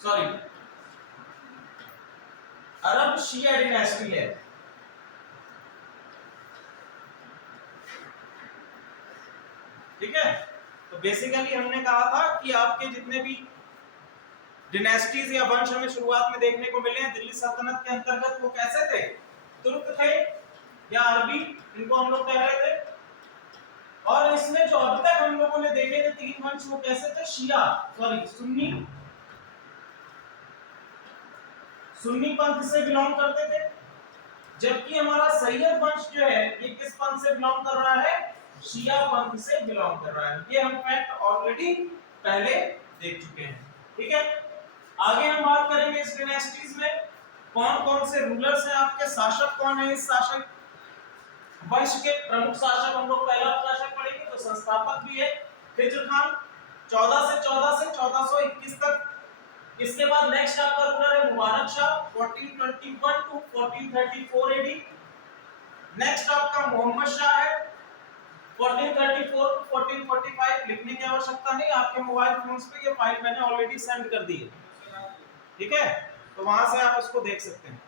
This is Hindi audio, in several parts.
सॉरी अरब शिया डिनेस्टी है। ठीक है, तो बेसिकली हमने कहा था कि आपके जितने भी डिनेस्टीज या वंश हमें शुरुआत में देखने को मिले हैं दिल्ली सल्तनत के अंतर्गत, वो कैसे थे? तुर्क थे या अरबी, इनको हम लोग कह रहे थे। और इसमें जो अब तक हम लोगों ने देखे थे तीन वंश, वो कैसे थे? शिया सॉरी सुन्नी पंथ से बिलोंग करते थे। जबकि हमारा सैयद वंश जो है ये किस पंथ से बिलोंग कर रहा है? शिया पंथ से बिलोंग कर रहा है। ये हम फैक्ट ऑलरेडी पहले देख चुके हैं। ठीक है, आगे हम बात करेंगे इस डायनेस्टीज में कौन कौन से रूलर्स हैं, आपके शासक कौन है। इस शासक वंश के प्रमुख शासक हम लोग पहला शासक पढ़ेंगे तो संस्थापक भी है खिज्र खान 14 से 1421 तक। इसके बाद नेक्स्ट आपका रूलर है Mubarak Shah 1421 to 1434 AD. Next आपका मोहम्मद शाह है 1434 टू 1445। लिखने की आवश्यकता नहीं, आपके मोबाइल फोन्स पे ये फाइल मैंने ऑलरेडी सेंड कर दी है। ठीक है, तो वहां से आप उसको देख सकते हैं।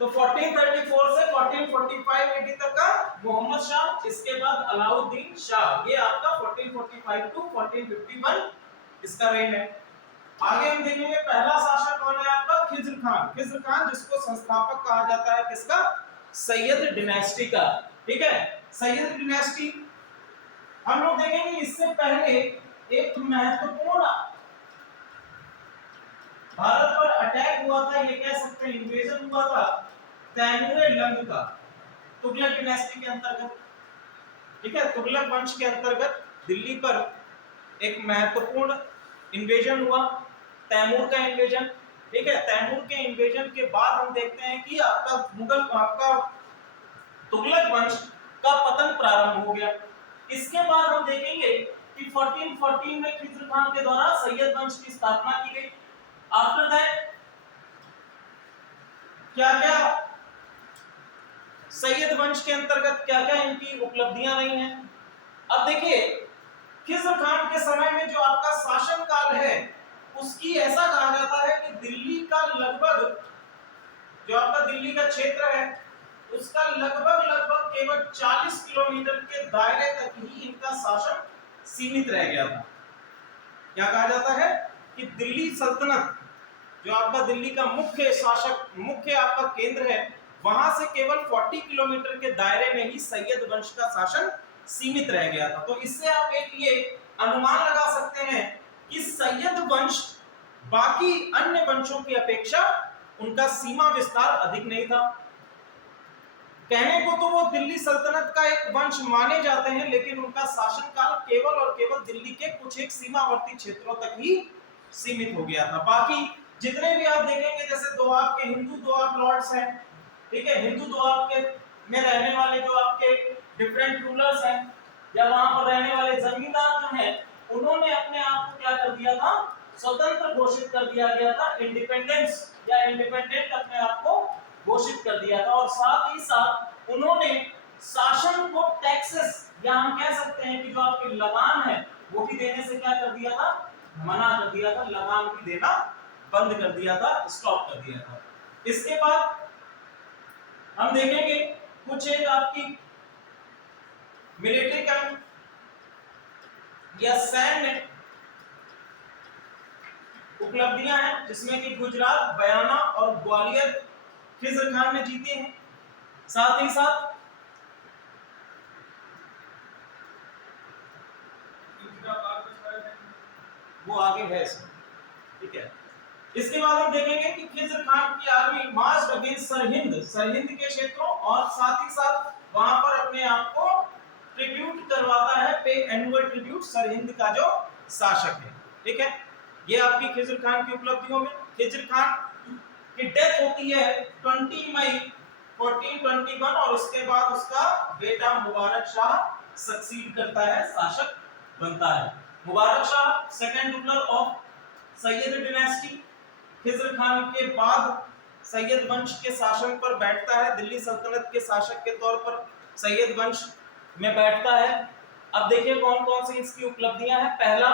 तो 1434 से 1445 एडी तक का मोहम्मद शाह, इसके बाद अलाउद्दीन शाह, ये आपका 1445 टू 1451 इसका रेन है। आगे हम देखेंगे पहला शासक कौन है आपका? खिज्र खान। खिज्र खान जिसको संस्थापक कहा जाता है किसका? सैयद डिनेस्टी का। ठीक है, सैयद डिनेस्टी हम लोग देखेंगे। इससे पहले एक महत्वपूर्ण भारत पर अटैक हुआ था, ये कह सकते हैं इन्वेजन हुआ था तैमूर लंग का, तुगलक डिनेस्टी के अंतर्गत। ठीक है, तुगलक वंश के अंतर्गत दिल्ली पर एक महत्वपूर्ण इन्वेजन हुआ, तैमूर का इन्वेजन। ठीक है, तैमूर के इन्वेजन के बाद हम देखते हैं कि आपका तुगलक वंश का पतन प्रारंभ हो गया। इसके बाद हम देखेंगे कि 1414 में खिज्र खान के द्वारा सैयद वंश की स्थापना की गई। आफ्टर दैट क्या क्या सैयद वंश के अंतर्गत क्या क्या इनकी उपलब्धियां रही हैं। अब देखिए खिज्र खान के समय में जो आपका शासन काल है उसकी ऐसा कहा जाता है कि दिल्ली का लगभग जो आपका दिल्ली का क्षेत्र है उसका लगभग केवल 40 किलोमीटर के दायरे तक ही इनका शासन सीमित रह गया था। क्या कहा जाता है कि दिल्ली सल्तनत जो आपका दिल्ली का मुख्य आपका केंद्र है, वहां से केवल 40 किलोमीटर के दायरे में ही सैयद वंश का शासन सीमित रह गया था। तो इससे आप एक ये अनुमान लगा सकते हैं कि सैयद वंश बाकी अन्य वंशों की अपेक्षा उनका सीमा विस्तार अधिक नहीं था। कहने को तो वो दिल्ली सल्तनत का एक वंश माने जाते हैं, लेकिन उनका शासनकाल केवल और केवल दिल्ली के कुछ एक सीमावर्ती क्षेत्रों तक ही सीमित हो गया था। बाकी जितने भी आप देखेंगे जैसे दोआब के हिंदू दोआब लॉर्ड्स हैं, ठीक है, हिंदू दोआब के में रहने वाले जो आपके डिफरेंट रूलर्स हैं या वहां पर रहने वाले जमींदार जो हैं, उन्होंने अपने आप को क्या कर दिया था? स्वतंत्र घोषित कर दिया गया था, इंडिपेंडेंस या इंडिपेंडेंट अपने आप को घोषित कर दिया था। और साथ ही साथ उन्होंने शासन को टैक्सेस या हम कह सकते हैं कि जो आपकी लगान है वो भी देने से क्या कर दिया था? मना कर दिया था, लगान भी देना बंद कर दिया था, स्टॉप कर दिया था। इसके बाद हम देखेंगे कुछ एक आपकी मिलिट्री कैंप या सैन्य उपलब्धियां हैं, जिसमें कि गुजरात, बयाना और ग्वालियर खिज्र खान ने जीते हैं। साथ ही साथ वो आगे है इसमें। ठीक है, इसके बाद हम देखेंगे कि खिज्र खान की आर्मी मार्च अगेंस्ट सरहिंद के क्षेत्रों और साथ ही साथ वहां पर अपने आप को ट्रिब्यूट करवाता है, पे एनुअल ट्रिब्यूट सरहिंद का जो शासक है। ठीक है, ये आपकी खिज्र खान की उपलब्धियों में। खिज्र खान की डेथ होती है 20 मई 1421 और उसके बाद उसका बेटा मुबारक शाह सक्सीड करता है, शासक बनता है। Mubarak Shah second ruler of Sayyid dynasty, Khizr Khan के बाद सैयद वंश के शासन पर बैठता है, दिल्ली सल्तनत के शासक के तौर पर सैयद वंश में बैठता है। अब देखिए कौन कौन सी इसकी उपलब्धियां हैं। पहला,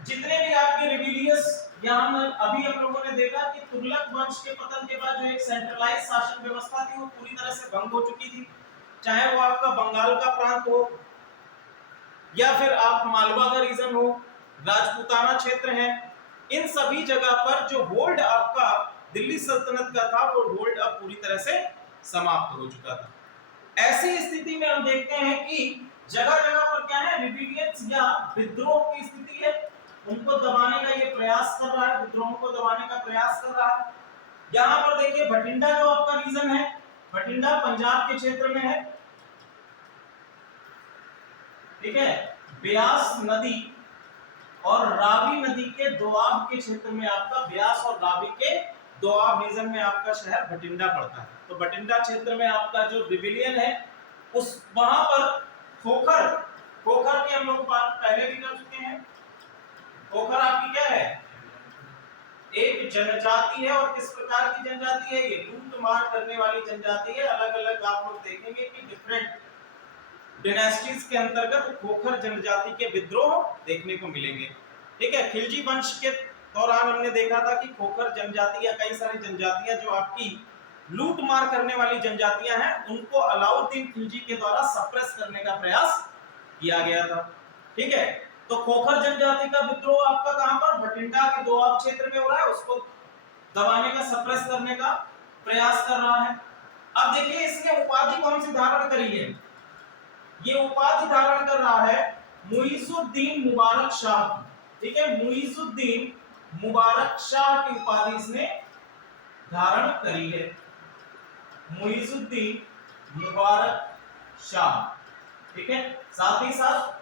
जितने भी आपके रिबेलियस, यहाँ अभी हम लोगों ने देखा कि तुगलक वंश के पतन के बाद जो एक सेंट्रलाइज शासन व्यवस्था थी वो पूरी तरह से भंग हो चुकी थी, चाहे वो आपका बंगाल का प्रांत हो या फिर आप मालवा का रीजन हो, राजपूताना क्षेत्र है, इन सभी जगह पर जो होल्ड आपका दिल्ली सल्तनत का था वो होल्ड अब पूरी तरह से समाप्त हो चुका था। ऐसी स्थिति में हम देखते हैं कि जगह जगह पर क्या है, रिबेलियंस या विद्रोह की स्थिति है, उनको दबाने का ये प्रयास कर रहा है, विद्रोह को दबाने का प्रयास कर रहा है। यहां पर देखिए भटिंडा जो आपका रीजन है, भटिंडा पंजाब के क्षेत्र में है, ठीक है, ब्यास नदी और रावी नदी के दोआब के क्षेत्र में आपका ब्यास और रावी के दोआब रीजन में आपका शहर भटिंडा पड़ता है। तो भटिंडा क्षेत्र में आपका जो रिबेलियन है उस वहां पर खोखर, खोखर की हम लोग बात पहले भी कर चुके हैं। खोखर आपकी क्या है, एक जनजाति है, और किस प्रकार की जनजाति है, ये लूट मार करने वाली जनजाति है। अलग अलग आप लोग देखेंगे कि डिफरेंट डायनेस्टीज के अंतर्गत खोखर जनजाति के विद्रोह देखने को मिलेंगे, ठीक है। खिलजी वंश के दौरान हमने देखा था कि खोखर जनजाति या कई सारी जनजातियां जो आपकी लूट मार करने वाली जनजातियां हैं उनको अलाउद्दीन खिलजी के द्वारा सप्रेस करने का प्रयास किया गया था, ठीक है। तो खोखर जनजाति का विद्रोह आपका कहां पर, भटिंडा के दोआब क्षेत्र में हो रहा है, उसको दबाने का, सप्रेस करने का प्रयास कर रहा है। अब देखिए इसने उपाधि कौन सी धारण करी है, ये उपाधि धारण कर रहा है मुइजुद्दीन मुबारक शाह, ठीक है, मुइजुद्दीन मुबारक शाह की उपाधि इसने धारण करी है, मुइजुद्दीन मुबारक शाह, ठीक है। साथ ही साथ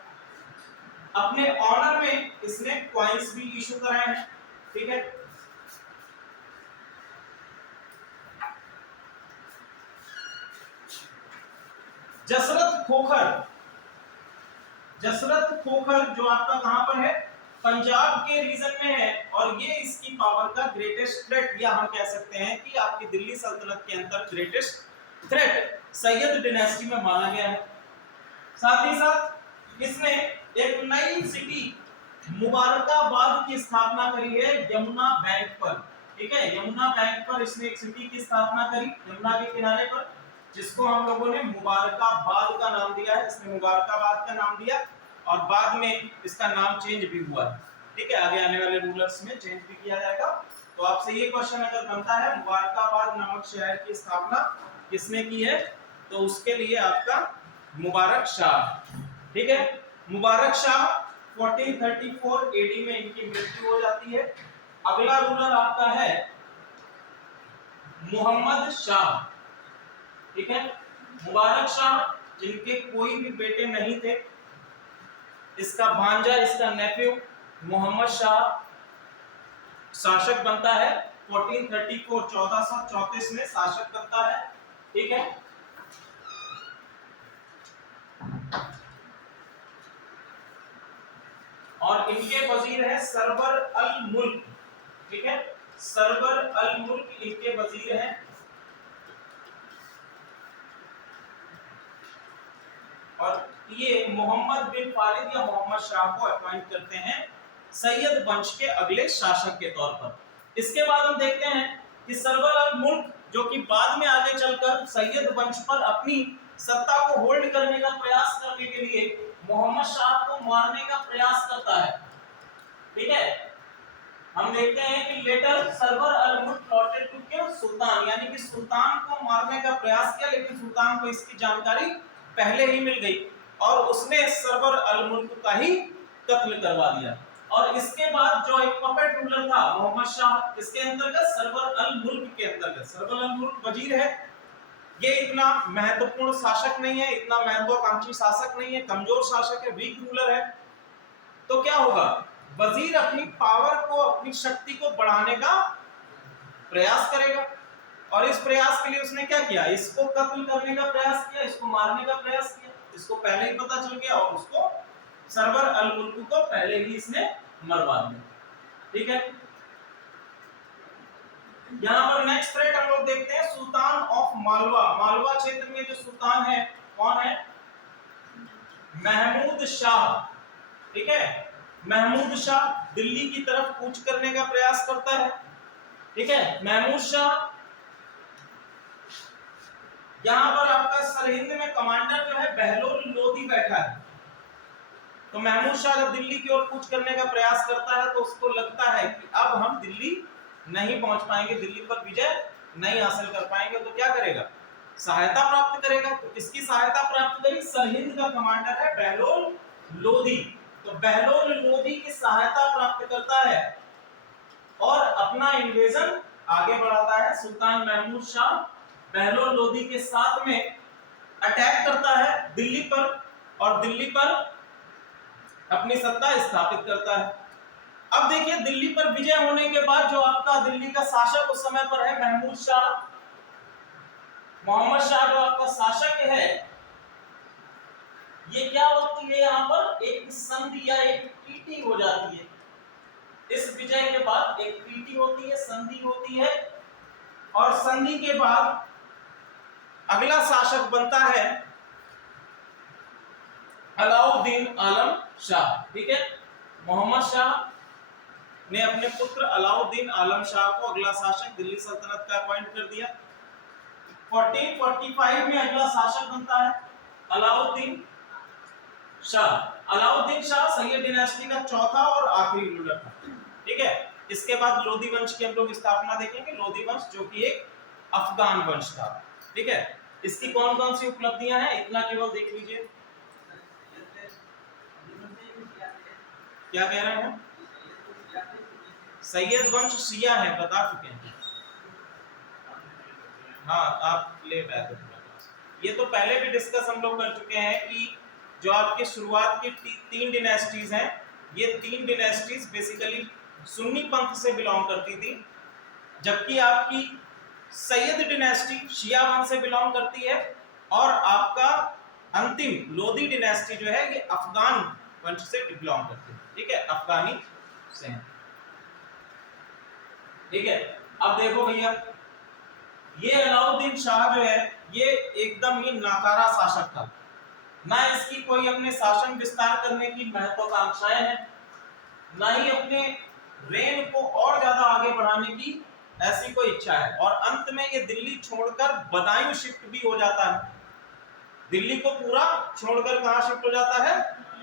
अपने ऑनर में इसने कॉइन्स भी इशू कराए हैं, ठीक है। जसरत खोखर, जसरत खोखर जो आपका कहां पर है, पंजाब के रीजन में है, और ये इसकी पावर का ग्रेटेस्ट थ्रेट, या हम कह सकते हैं कि आपकी दिल्ली सल्तनत के अंदर ग्रेटेस्ट थ्रेट सैयद डायनेस्टी में माना गया है। साथ ही साथ इसने एक नई सिटी मुबारकाबाद की स्थापना करी है यमुना बैंक पर, ठीक है, यमुना बैंक पर इसने एक सिटी की स्थापना करी यमुना के किनारे पर, जिसको हम लोगों ने मुबारकाबाद का नाम दिया है, इसने मुबारकाबाद का नाम दिया और बाद में इसका नाम चेंज भी हुआ है, ठीक है, आगे आने वाले रूलर्स में चेंज भी किया जाएगा। तो आपसे ये क्वेश्चन अगर बनता है मुबारकाबाद नामक शहर की स्थापना किसने की है, तो उसके लिए आपका मुबारक शाह, ठीक है। मुबारक शाह 1434 एडी में इनकी मृत्यु हो जाती है। अगला रूलर आपका है मोहम्मद शाह, ठीक है, मुबारक शाह जिनके कोई भी बेटे नहीं थे, इसका भांजा, इसका नेफ्यू मोहम्मद शाह शासक बनता है 1434 1434 में शासक बनता है, ठीक है। और इनके वजीर है सरवर अल मुल्क, ठीक है, सरवर अल मुल्क इनके वजीर हैं। और ये मोहम्मद बिन फारिद या मोहम्मद शाह को अपॉइंट करते हैं सैयद वंश के अगले शासक के तौर पर। इसके बाद हम देखते हैं कि सरवर अल मुल्क जो कि बाद में आगे चलकर सैयद वंश पर अपनी सत्ता को होल्ड करने का प्रयास करने के लिए मोहम्मद शाह को मारने का प्रयास करता है, ठीक है। हम देखते हैं कि लेटर सरवर अल मुल्क प्लॉटेड टू किल सुल्तान, यानी कि सुल्तान को मारने का प्रयास किया, लेकिन सुल्तान को इसकी जानकारी पहले ही मिल गई और उसने सरवर अल मुल्क का ही कत्ल करवा दिया। और इसके बाद जो एक पपेट रूलर था मोहम्मद शाह, इसके अंतर्गत सरवर अल मुल्क के अंतर्गत, सरवर अल मुल्क वजीर है, ये इतना महत्वपूर्ण शासक नहीं है, इतना महत्वाकांक्षी शासक नहीं है, कमजोर शासक है, वीक रूलर है। तो क्या होगा, वजीर अपनी पावर को, अपनी शक्ति को बढ़ाने का प्रयास करेगा, और इस प्रयास के लिए उसने क्या किया, इसको कत्ल करने का प्रयास किया, इसको मारने का प्रयास किया, इसको पहले ही पता चल गया और उसको सरवर अल मुल्क को पहले ही इसने मरवा दिया, ठीक है। यहाँ पर नेक्स्ट थ्रेट हम लोग देखते हैं सुल्तान ऑफ मालवा। मालवा क्षेत्र में जो सुल्तान है कौन है, महमूद शाह, ठीक है, महमूद शाह दिल्ली की तरफ कूच करने का प्रयास करता है। ठीक है, महमूद शाह यहां पर आपका सरहिंद में कमांडर जो है बहलोल लोधी बैठा है। तो महमूद शाह जब दिल्ली की ओर कूच करने का प्रयास करता है तो उसको लगता है कि अब हम दिल्ली नहीं पहुंच पाएंगे, दिल्ली पर विजय नहीं हासिल कर पाएंगे, तो क्या करेगा, सहायता प्राप्त करेगा। तो किसकी सहायता प्राप्त करी, सरहिंद का कमांडर है बहलोल लोधी। तो बहलोल लोधी की सहायता प्राप्त करता है और अपना इन्वेजन आगे बढ़ाता है। सुल्तान महमूद शाह बहलोल लोधी के साथ में अटैक करता है दिल्ली पर और दिल्ली पर अपनी सत्ता स्थापित करता है। अब देखिए, दिल्ली पर विजय होने के बाद जो आपका दिल्ली का शासक उस समय पर है महमूद शाह, मोहम्मद शाह जो आपका शासक है, ये क्या होती है, यहाँ पर एक संधि या एक ट्रीटी हो जाती है। इस विजय के बाद एक ट्रीटी होती है, संधि होती है, और संधि के बाद अगला शासक बनता है अलाउद्दीन आलम शाह। ठीक है, मोहम्मद शाह ने अपने पुत्र अलाउद्दीन आलम शाह को अगला शासक दिल्ली सल्तनत का अपॉइंट कर दिया। 1445 में अगला शासक बनता है अलाउद्दीन शाह। अलाउद्दीन शाह सैयद डिनेस्टी का चौथा और आखिरी रूलर था। ठीक है, इसके बाद लोधी वंश की हम लोग स्थापना देखेंगे। लोधी वंश जो कि एक अफगान वंश था। ठीक है, इसकी कौन कौन सी उपलब्धियां हैं, इतना केवल देख लीजिए। क्या कह रहे हैं, सैयद वंश शिया है, बता चुके हैं। हाँ, आप ले बैठ। ये तो पहले भी डिस्कस हम लोग कर चुके हैं कि जो आपके शुरुआत की तीन डिनेस्टीज हैं, ये तीन डिनेस्टीज बेसिकली सुन्नी पंथ से बिलोंग करती थी, जबकि आपकी सैयद डिनेस्टी शिया वंश से बिलोंग करती है, और आपका अंतिम लोधी डिनेस्टी जो है ये अफगान वंश से बिलोंग करती है। ठीक है, अफगानी से। ठीक है, अब देखो भैया, ये अलाउद्दीन शाह जो है ये एकदम ही नाकारा शासक था। ना इसकी कोई अपने शासन विस्तार करने की महत्वाकांक्षाएं हैं, ना ही अपने रेन को और ज्यादा आगे बढ़ाने की ऐसी कोई इच्छा है, और अंत में ये दिल्ली छोड़कर बदायूं शिफ्ट भी हो जाता है। दिल्ली को पूरा छोड़कर कहां शिफ्ट हो जाता है,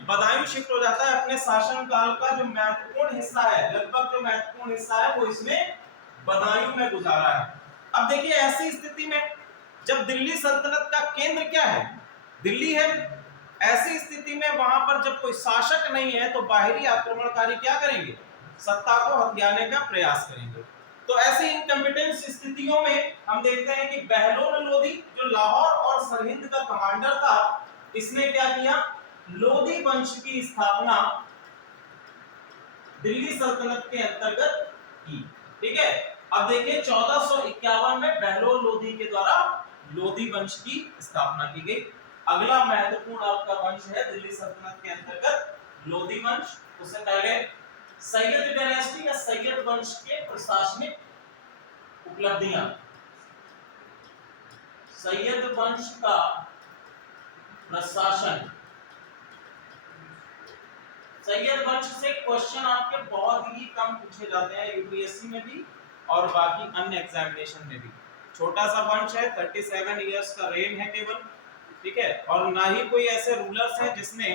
बदायूं शिफ्ट हो जाता है। अपने शासन काल का जो महत्वपूर्ण हिस्सा है, लगभग जो महत्वपूर्ण हिस्सा है वो इसमें बदायूं में गुजारा है। अब देखिए, ऐसी स्थिति में जब दिल्ली सल्तनत का केंद्र क्या है, दिल्ली है, ऐसी स्थिति में वहां पर जब कोई शासक नहीं है तो बाहरी आक्रमणकारी क्या करेंगे, सत्ता को हथियाने का प्रयास करेंगे। तो ऐसी इनकम्पिटेंस स्थितियों में हम देखते हैं कि बहलोल लोधी जो लाहौर और सरहिंद का कमांडर था, इसने क्या किया, लोधी वंश की स्थापना दिल्ली सल्तनत के अंतर्गत की। ठीक है, अब देखिए 1451 में बहलोल लोधी के द्वारा लोधी वंश की स्थापना की गई। अगला महत्वपूर्ण आपका वंश है दिल्ली सल्तनत के अंतर्गत लोधी वंश। उससे पहले सैयद डायनेस्टी या सैयद वंश के प्रशासनिक उपलब्धियां, सैयद वंश का प्रशासन। सैयद वंश से क्वेश्चन आपके बहुत ही कम पूछे जाते हैं यूपीएससी में भी और बाकी अन्य एग्जामिनेशन में भी। छोटा सा वंश है, 37 इयर्स का रेन है केवल। ठीक है, और ना ही कोई ऐसे रूलर्स हैं जिसने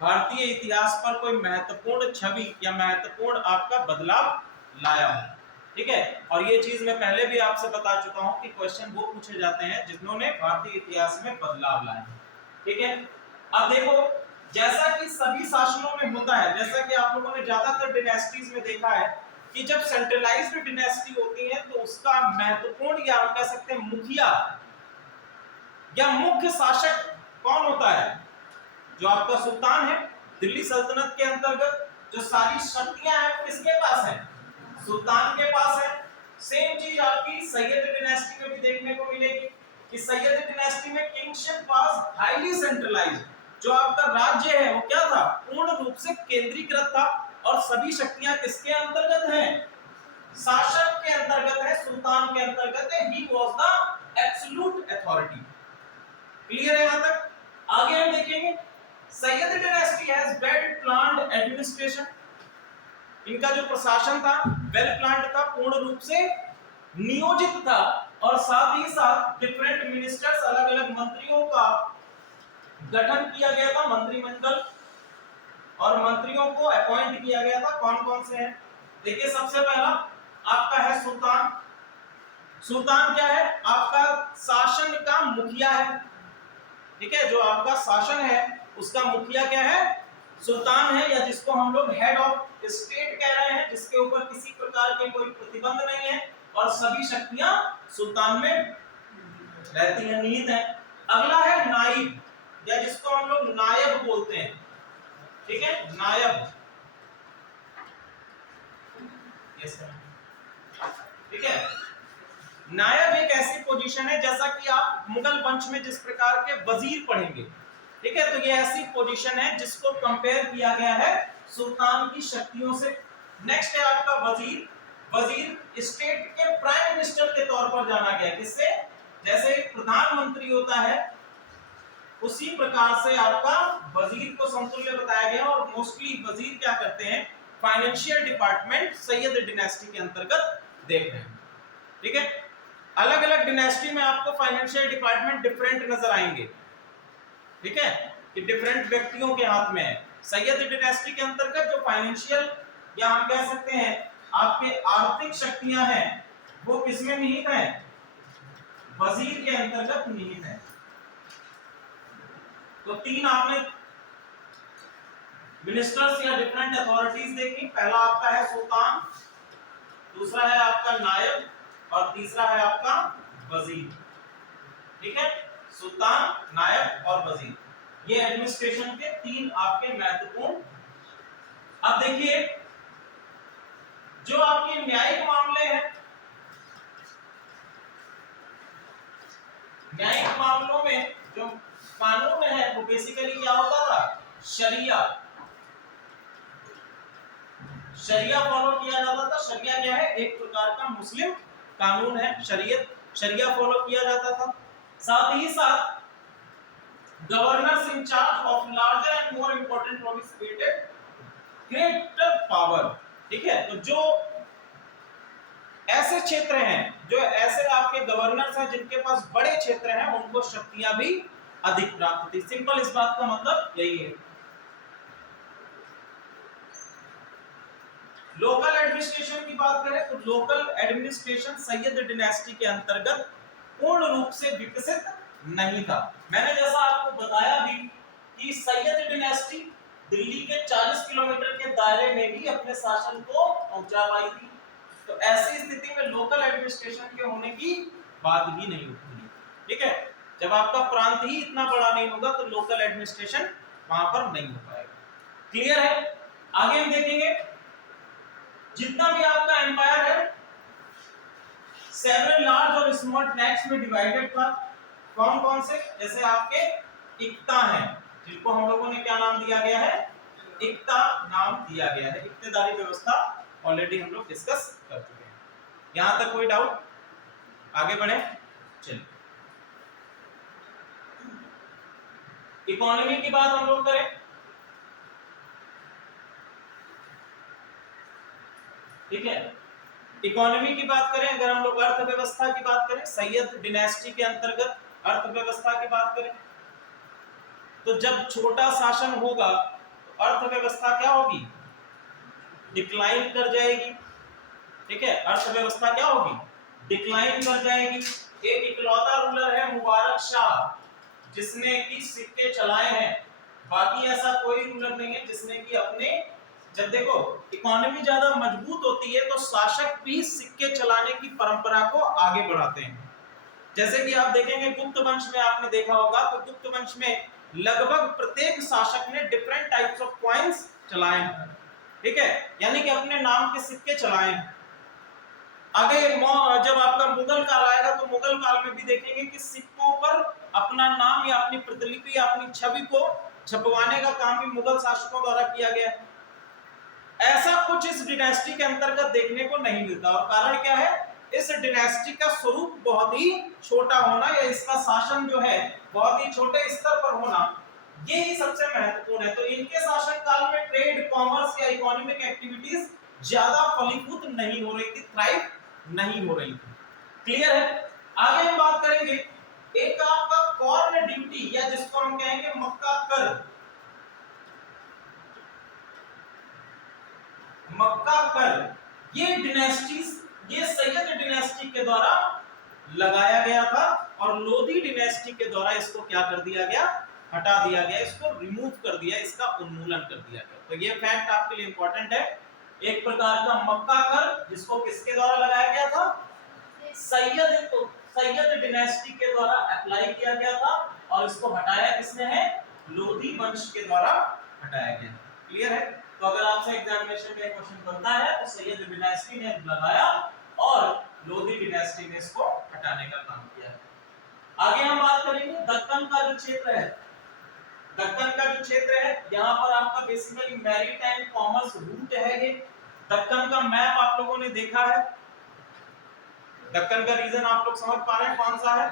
भारतीय इतिहास पर कोई महत्वपूर्ण छवि या महत्वपूर्ण आपका बदलाव लाया हो। ठीक है, और ये चीज मैं पहले भी आपसे बता चुका हूं कि क्वेश्चन वो पूछे जाते हैं जिन्होंने भारतीय इतिहास में बदलाव लाए। ठीक है, अब देखो, जैसा कि सभी शासनों में होता है, जैसा कि आप लोगों ने ज्यादातर डिनेस्टीज में देखा है कि जब सेंट्रलाइज्ड डिनेस्टी होती है तो उसका महत्वपूर्ण या आप कह सकते हैं मुखिया या मुख्य शासक कौन होता है, जो आपका सुल्तान है। दिल्ली सल्तनत के अंतर्गत जो सारी शक्तियां हैं किसके पास है, सुल्तान के पास है। सेम चीज आपकी सैयद डिनेस्टी में भी देखने को मिलेगी कि सैयद डिनेस्टी में किंगशिप वाज हाईली सेंट्रलाइज्ड। जो आपका राज्य है वो क्या था, पूर्ण रूप से केंद्रीकृत था, और सभी शक्तियां किसके अंतर्गत हैं, शासक के अंतर्गत है, सुल्तान के अंतर्गत है। He was the absolute authority. Clear है यहां तक? आगे हम देखेंगे Syed dynasty has well planned administration, इनका जो प्रशासन था वेल प्लान्ड था, पूर्ण रूप से नियोजित था, और साथ ही साथ डिफरेंट मिनिस्टर्स, अलग अलग मंत्रियों का गठन किया गया था, मंत्रिमंडल, और मंत्रियों को अपॉइंट किया गया था। कौन कौन से हैं? देखिए, सबसे पहला आपका है सुल्तान। सुल्तान क्या है? आपका शासन का मुखिया है, ठीक है, जो आपका शासन है उसका मुखिया क्या है? सुल्तान है, या जिसको हम लोग हेड ऑफ स्टेट कह रहे हैं, जिसके ऊपर किसी प्रकार के कोई प्रतिबंध नहीं है और सभी शक्तियां सुल्तान में रहती हैं, निहित है। अगला है नाइब, या जिसको हम लोग नायब बोलते हैं, ठीक है, नायब, ठीक है। नायब एक ऐसी पोजीशन है, जैसा कि आप मुगल वंश में जिस प्रकार के वजीर पढ़ेंगे, ठीक है, तो ये ऐसी पोजीशन है जिसको कंपेयर किया गया है सुल्तान की शक्तियों से। नेक्स्ट है आपका वजीर। वजीर स्टेट के प्राइम मिनिस्टर के तौर पर जाना गया, किससे? जैसे प्रधानमंत्री होता है उसी प्रकार से आपका वजीर को समतुल्य बताया गया, और मोस्टली वजीर क्या करते हैं? फाइनेंशियल डिपार्टमेंट सैयद डायनेस्टी के अंतर्गत देख रहे हैं, ठीक है। अलग अलग डायनेस्टी में आपको फाइनेंशियल डिपार्टमेंट डिफरेंट नजर आएंगे, ठीक है, कि डिफरेंट व्यक्तियों के हाथ में है। सैयद डायनेस्टी के अंतर्गत जो फाइनेंशियल, या हम कह सकते हैं आपके आर्थिक शक्तियां हैं, वो किसमें निहित हैं? वजीर के अंतर्गत निहित है। तो तीन आपने मिनिस्टर्स या डिफरेंट अथॉरिटीज देखी। पहला आपका है सुल्तान, दूसरा है आपका नायब, और तीसरा है आपका वजीर, ठीक है। सुल्तान, नायब और वजीर, ये एडमिनिस्ट्रेशन के तीन आपके महत्वपूर्ण। अब देखिए, जो आपके न्यायिक मामले हैं, न्यायिक मामलों में जो कानून है वो बेसिकली क्या होता था? शरिया, शरिया फॉलो किया जाता था। शरिया क्या है? एक प्रकार का मुस्लिम कानून है, शरीयत, शरिया फॉलो किया जाता था। साथ ही साथ governors in charge of larger and more important province created greater power, ठीक है। तो जो ऐसे क्षेत्र हैं, जो ऐसे आपके गवर्नर्स हैं जिनके पास बड़े क्षेत्र हैं, उनको शक्तियां भी अधिक प्राप्त थी। सिंपल इस बात का मतलब यही है। लोकल एडमिनिस्ट्रेशन की बात करें तो लोकल एडमिनिस्ट्रेशन सैयद डायनेस्टी के अंतर्गत पूर्ण रूप से विकसित नहीं था। मैंने जैसा आपको बताया भी कि सैयद डायनेस्टी दिल्ली के 40 किलोमीटर के दायरे में भी अपने शासन को पहुंचा पाई थी। तो ऐसी स्थिति में लोकल एडमिनिस्ट्रेशन के होने की बात ही नहीं उठती, ठीक है। जब आपका प्रांत ही इतना बड़ा नहीं होगा तो लोकल एडमिनिस्ट्रेशन वहां पर नहीं हो पाएगा। क्लियर है? आगे हम देखेंगे, जितना भी आपका एम्पायर है सेवरल लार्ज और स्मॉल ट्रैक्ट्स में डिवाइडेड था। कौन कौन से? जैसे आपके इक्ता हैं, जिनको हम लोगों ने क्या नाम दिया गया है? इक्ता नाम दिया गया है। इक्तेदारी व्यवस्था ऑलरेडी हम लोग डिस्कस कर चुके हैं। यहां तक कोई डाउट? आगे बढ़े, चलिए। इकोनॉमी की बात हम लोग करें, ठीक है। इकोनॉमी की बात करें, अगर हम लोग अर्थव्यवस्था की बात करें, सैयद डायनेस्टी के अंतर्गत अर्थव्यवस्था की बात करें, तो जब छोटा शासन होगा तो अर्थव्यवस्था क्या होगी? डिक्लाइन कर जाएगी, ठीक है। अर्थव्यवस्था क्या होगी? डिक्लाइन कर जाएगी। एक इकलौता रूलर है मुबारक शाह, जिसने कि सिक्के चलाए हैं। बाकी ऐसा कोई रूलर नहीं है जिसने कि अपने, जब देखो इकोनॉमी ज्यादा मजबूत होती है तो शासक भी सिक्के चलाने की परंपरा को आगे बढ़ाते हैं। जैसे कि आप देखेंगे गुप्त वंश में आपने देखा होगा, तो गुप्त वंश में लगभग प्रत्येक शासक ने डिफरेंट टाइप्स ऑफ कॉइन्स चलाए हैं, ठीक है, यानी कि अपने नाम के सिक्के चलाए हैं। आगे जब आपका मुगल काल आएगा तो मुगल काल में भी देखेंगे कि सिक्कों पर अपना नाम या अपनी प्रतिलिपि या अपनी छवि को छपवाने का काम भी मुगल शासकों द्वारा किया गया है। ऐसा कुछ इस डायनेस्टी के अंतर्गत देखने को नहीं मिलता, और कारण क्या है? इस डायनेस्टी का स्वरूप बहुत ही छोटा होना, या इसका शासन जो है बहुत ही छोटे स्तर पर होना, ये ही सबसे महत्वपूर्ण है। तो इनके शासनकाल में ट्रेड, कॉमर्स या इकोनॉमिक एक्टिविटीज ज्यादा फलीभूत नहीं हो रही थी, थ्राइव नहीं हो रही थी। क्लियर है? आगे हम बात करेंगे एक आपका कॉर्न ड्यूटी या जिसको हम कहेंगे मक्का कर। मक्का कर ये डिनेस्टीज, ये सैयद डिनेस्टी के द्वारा लगाया गया था और लोधी डिनेस्टी के द्वारा इसको क्या कर दिया गया, हटा दिया गया, इसको रिमूव कर दिया, इसका उन्मूलन कर दिया गया। तो ये फैक्ट आपके लिए इंपॉर्टेंट है। एक प्रकार का मक्का कर जिसको किसके द्वारा लगाया गया था, सैयद डिनेस्टी के द्वारा अप्लाई किया गया था और इसको हटाया किसने है, लोधी वंश के द्वारा हटाया गया। क्लियर है? तो अगर आपसे एग्जामिनेशन में क्वेश्चन बनता है तो सैयद डिनेस्टी ने लगाया और लोधी डिनेस्टी ने इसको हटाने का काम किया। आगे हम बात करेंगे दक्कन का जो क्षेत्र है, दक्कन का जो क्षेत्र है यहाँ पर आपका बेसिकली मैरीटाइम कॉमर्स रूट है। ये दक्कन का मैप आप लोगों ने देखा है। दक्कन का रीजन आप लोग समझ पा रहे हैं कौन सा है,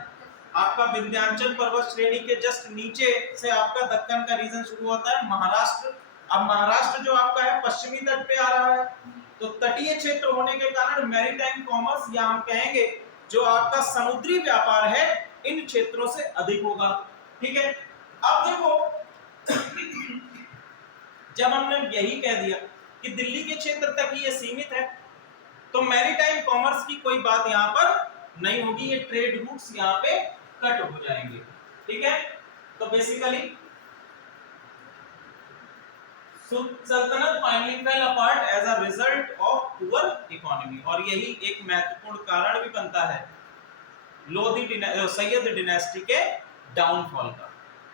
आपका विंध्याचल पर्वत श्रेणी के जस्ट नीचे से आपका दक्कन का रीजन शुरू होता है, महाराष्ट्र। अब महाराष्ट्र जो आपका है पश्चिमी तट पे आ रहा है, तो तटीय क्षेत्र होने के कारण मैरीटाइम कॉमर्स या हम कहेंगे जो आपका समुद्री व्यापार है इन क्षेत्रों से अधिक होगा। ठीक है? अब देखो जब हमने यही कह दिया कि दिल्ली के क्षेत्र तक ही ये सीमित है तो मैरीटाइम कॉमर्स की कोई बात यहाँ पर नहीं होगी, ये ट्रेड रूट्स यहाँ पे कट हो जाएंगे। ठीक है? तो बेसिकली सल्तनत finally fell apart as a result of poor economy, और यही एक महत्वपूर्ण कारण भी बनता है लोधी सैयद डिनेस्टी के डाउनफॉल का।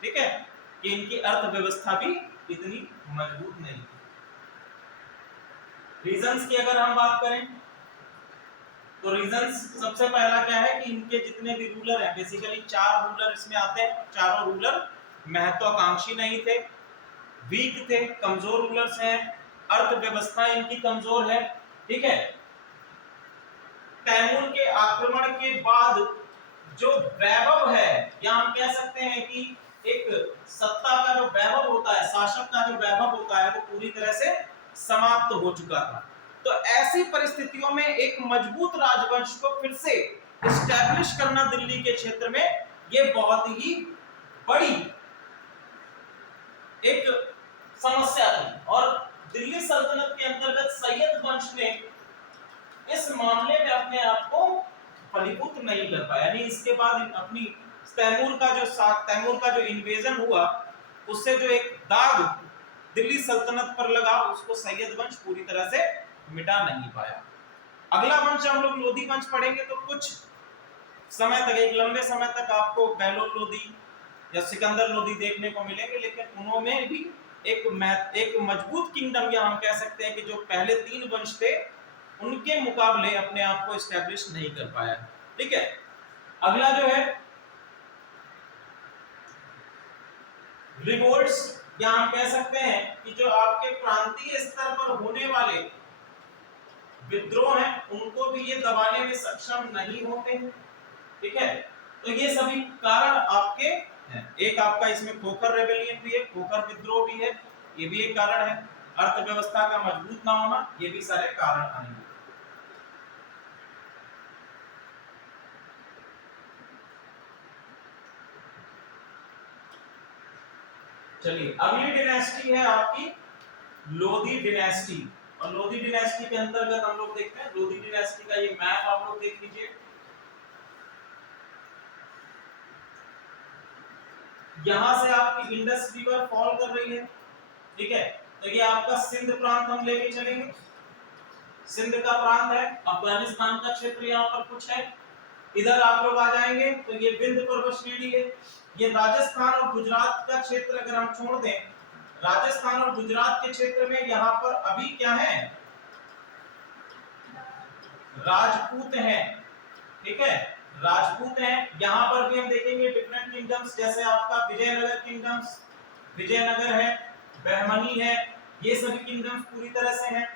ठीक है? कि इनकी अर्थव्यवस्था भी इतनी मजबूत नहीं थी। रीजंस की अगर हम बात करें तो रीजंस सबसे पहला क्या है कि इनके जितने भी रूलर हैं, बेसिकली 4 रूलर इसमें आते हैं, चारों रूलर महत्वाकांक्षी नहीं थे, वीक थे, कमजोर रूलर्स हैं, अर्थव्यवस्था इनकी कमजोर है। ठीक है? तैमूर के आक्रमण के बाद जो वैभव है या हम कह सकते हैं कि एक सत्ता का जो वैभव होता है, शासक का जो वैभव होता है वो पूरी तरह से समाप्त हो चुका था। तो ऐसी परिस्थितियों में एक मजबूत राजवंश को फिर से एस्टैब्लिश करना दिल्ली के क्षेत्र में ये बहुत ही बड़ी एक समस्या थी और दिल्ली सल्तनत के अंतर्गत सैयद वंश ने इस मामले में अपने आप को फलीभूत नहीं कर पाया। यानी इसके बाद अपनी तैमूर का जो इन्वेजन हुआ उससे जो एक दाग दिल्ली सल्तनत पर लगा उसको सैयद वंश पूरी तरह से मिटा नहीं पाया। अगला वंश हम लोग लोधी वंश पढ़ेंगे तो कुछ समय तक, एक लंबे समय तक आपको बहलोल लोधी या सिकंदर लोधी देखने को मिलेंगे, लेकिन उन्होंने भी एक मजबूत किंगडम या हम कह सकते हैं कि जो पहले 3 वंश थे उनके मुकाबले अपने आप को एस्टैब्लिश नहीं कर पाया। ठीक है? अगला जो है रिवोल्ट्स या हम कह सकते हैं कि जो आपके प्रांतीय स्तर पर होने वाले विद्रोह हैं उनको भी ये दबाने में सक्षम नहीं होते हैं। ठीक है? तो ये सभी कारण आपके हैं। एक आपका इसमें खोखर रेबेलियन भी है, खोखर विद्रोह भी है, ये भी एक कारण है। अर्थव्यवस्था का मजबूत ना होना, ये भी सारे कारण आएंगे। चलिए अगली डिनेस्टी है आपकी लोधी डिनेस्टी, और लोधी डिनेस्टी के अंतर्गत हम लोग देखते हैं लोधी डिनेस्टी का ये मैप आप लोग देख लीजिए। यहां से आपकी इंडस रिवर फॉल कर रही है। ठीक है? तो ये आपका सिंध प्रांत हम लेके चलेंगे, सिंध का प्रांत है, अफगानिस्तान का क्षेत्र यहाँ पर कुछ है। इधर आप लोग आ जाएंगे तो ये विंध्य पर्वत श्रेणी है। ये राजस्थान और गुजरात का क्षेत्र अगर हम छोड़ दें, राजस्थान और गुजरात के क्षेत्र में यहाँ पर अभी क्या है, राजपूत हैं। ठीक है? राजपूत हैं। यहाँ पर भी हम देखेंगे डिफरेंट किंगडम्स, जैसे आपका विजयनगर किंगडम्स, विजयनगर है, बहमनी है, ये सभी किंगडम्स पूरी तरह से हैं।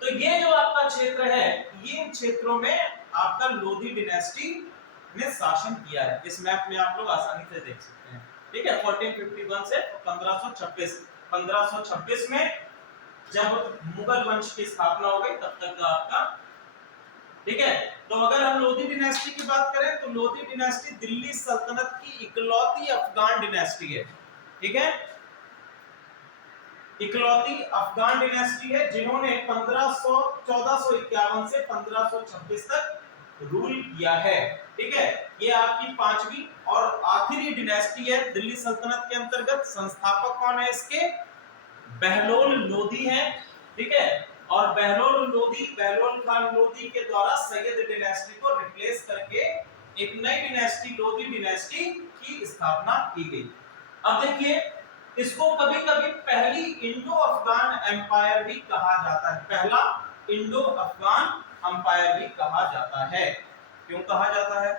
तो ये जो आपका क्षेत्र है, ये क्षेत्रों में आपका लोधी डिनेस्टी ने शासन किया है। इस मैप में आप लोग आसानी से देख सकते हैं। ठीक है, 1451 से 1526। 1526 में जब मुगल वंश की स्थापना हो गई तब तक का आपका, ठीक है। तो अगर हम लोधी डिनेस्टी की बात करें तो लोधी डिनेस्टी दिल्ली सल्तनत की इकलौती अफगान डिनेस्टी है, ठीक है, इकलौती अफगान डिनेस्टी है जिन्होंने 1451 से 1526 तक रूल किया है, ठीक है। ये आपकी पांचवी और आखिरी डिनेस्टी है दिल्ली सल्तनत के अंतर्गत। संस्थापक कौन है इसके? बहलोल लोधी है, ठीक है। और बहलोल खान लोधी के द्वारा सैयद डिनेस्टी को रिप्लेस करके एक नई डिनेस्टी लोधी डिनेस्टी की स्थापना की गई। अब देखिए, इसको कभी-कभी पहली इंडो अफगान एम्पायर भी कहा जाता है, पहला इंडो अफगान एम्पायर भी कहा जाता है। क्यों कहा जाता है?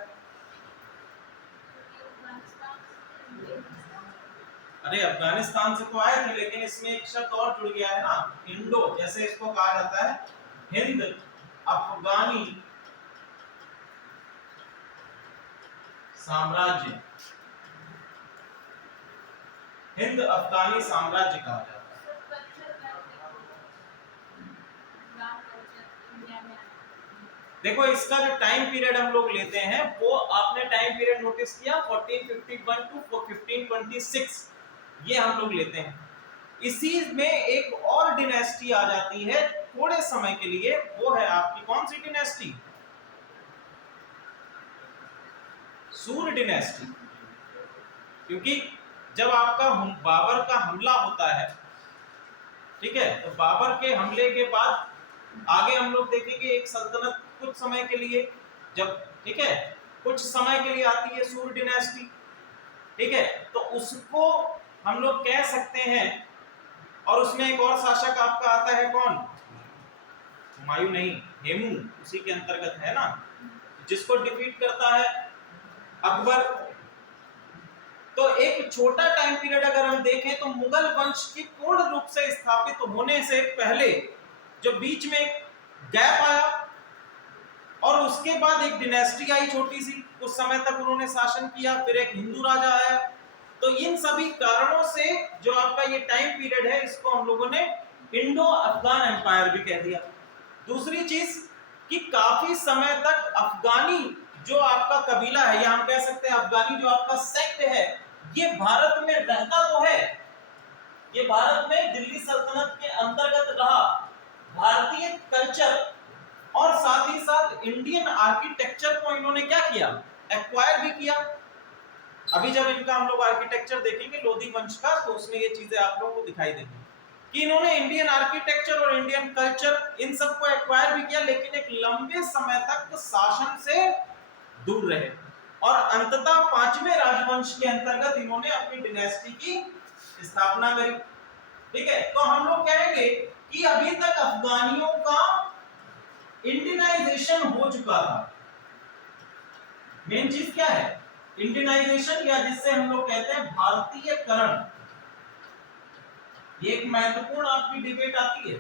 अरे अफगानिस्तान से तो आए थे, लेकिन इसमें एक शब्द और जुड़ गया है ना, इंडो। जैसे इसको कहा जाता है हिंद अफगानी साम्राज्य, हिंद अफगानी साम्राज्य कहा जाता है। देखो, इसका जो टाइम पीरियड हम लोग लेते हैं वो आपने टाइम पीरियड नोटिस किया 1451 टू 1526, ये हम लोग लेते हैं। इसी में एक और डिनेस्टी आ जाती है थोड़े समय के लिए, वो है आपकी कौन सी डिनेस्टी? सूर डिनेस्टी। क्योंकि जब आपका बाबर का हमला होता है, ठीक है, तो बाबर के हमले के बाद आगे हम लोग देखेंगे एक सल्तनत कुछ समय के लिए, जब, ठीक है, कुछ समय के लिए आती है सूर डिनेस्टी, ठीक है, तो उसको हम लोग कह सकते हैं। और उसमें एक और शासक आपका आता है, कौन? हुमायूं नहीं, हेमू उसी के अंतर्गत है ना, जिसको डिफीट करता है अकबर। तो एक छोटा टाइम पीरियड अगर हम देखें तो मुगल वंश की पूर्ण रूप से स्थापित होने से पहले जो बीच में गैप आया और उसके बाद एक डिनेस्टी आई छोटी सी, कुछ समय तक उन्होंने शासन किया, फिर एक हिंदू राजा आया। तो इन सभी कारणों से जो आपका ये टाइम पीरियड है इसको हम लोगों ने इंडो अफगान एम्पायर भी कह दिया। दूसरी चीज कि काफी समय तक अफगानी जो आपका कबीला है, या हम कह सकते हैं अफगानी जो आपका सेक्ट है, ये भारत में रहता तो है, ये भारत में दिल्ली सल्तनत के अंतर्गत रहा, भारतीय कल्चर और साथ ही साथ इंडियन आर्किटेक्चर को इन्होंने क्या किया? एक्वायर भी किया। अभी जब इनका हम लोग आर्किटेक्चर देखेंगे लोधी वंश का, तो उसमें ये चीजें आप लोगों को दिखाई देंगी कि इन्होंने इंडियन आर्किटेक्चर और इंडियन कल्चर इन सब को एक्वायर भी किया, लेकिन एक लंबे समय तक शासन से दूर रहे और अंततः पांचवें राजवंश के अंतर्गत इन्होंने अपनी डिनेस्टी की स्थापना करी, ठीक है। तो हम लोग कहेंगे कि अभी तक अफगानियों का इंडियनाइजेशन हो चुका था। मेन चीज क्या है? इंडियनाइजेशन, या जिससे हम लोग कहते हैं भारतीयकरण। ये एक महत्वपूर्ण आपकी डिबेट आती है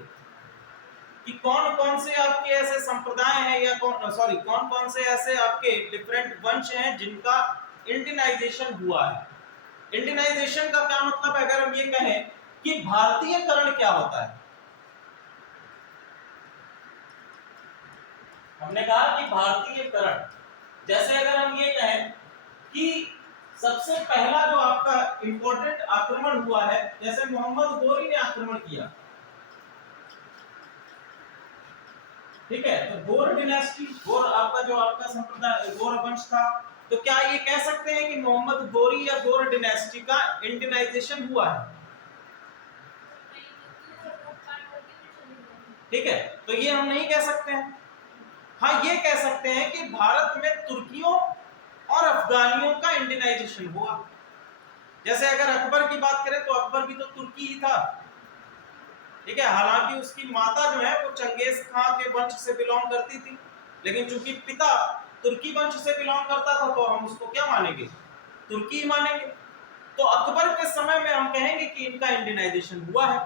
कि कौन कौन से आपके ऐसे संप्रदाय हैं, या कौन कौन से ऐसे आपके डिफरेंट वंश हैं जिनका इंडियनाइजेशन हुआ है। इंडियनाइजेशन का क्या मतलब है? अगर हम ये कहें कि भारतीयकरण क्या होता है, हमने कहा कि भारतीयकरण, जैसे अगर हम ये कहें कि सबसे पहला जो आपका इंपॉर्टेंट आक्रमण हुआ है, जैसे मोहम्मद गोरी ने आक्रमण किया, ठीक है, तो गोर डिनेस्टी, गोर आपका जो आपका संप्रदाय गोर वंश था, तो क्या ये कह सकते हैं कि मोहम्मद गोरी या गोर डिनेस्टी का इंडियनाइजेशन हुआ है? ठीक है, तो ये हम नहीं कह सकते हैं। हाँ, ये कह सकते हैं कि भारत में तुर्कियों और अफगानियों का इंडियनाइजेशन हुआ। जैसे अगर अकबर की बात करें तो अकबर भी तो तुर्की ही था, ठीक है, हालांकि उसकी माता जो है वो चंगेज खां के वंश से बिलोंग करती थी, लेकिन चूंकि पिता तुर्की वंश से बिलोंग करता था तो हम उसको क्या मानेंगे? तुर्की मानेंगे। तो अकबर के समय में हम कहेंगे कि इनका इंडियनाइजेशन हुआ है,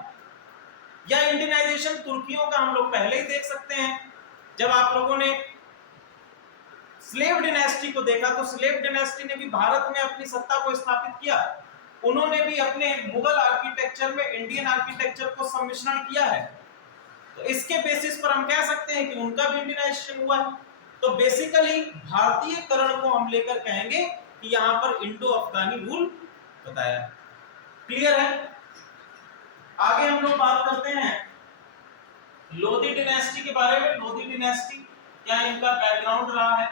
या इंडियनाइजेशन तुर्कियों का हम लोग पहले ही देख सकते हैं। जब आप लोगों ने स्लेव डिनेस्टी को देखा तो स्लेव डिनेस्टी ने भी भारत में अपनी सत्ता को स्थापित किया, उन्होंने भी अपने मुगल आर्किटेक्चर में इंडियन आर्किटेक्चर को सम्मिश्रण किया है, तो इसके बेसिस पर हम कह सकते हैं कि उनका भी इंडियनाइजेशन हुआ है। तो बेसिकली भारतीयकरण को हम लेकर कहेंगे कि यहां पर इंडो अफगानी रूल बताया है। क्लियर है? आगे हम लोग बात करते हैं लोधी डिनेस्टी के बारे में। लोधी डिनेस्टी क्या इनका बैकग्राउंड रहा है?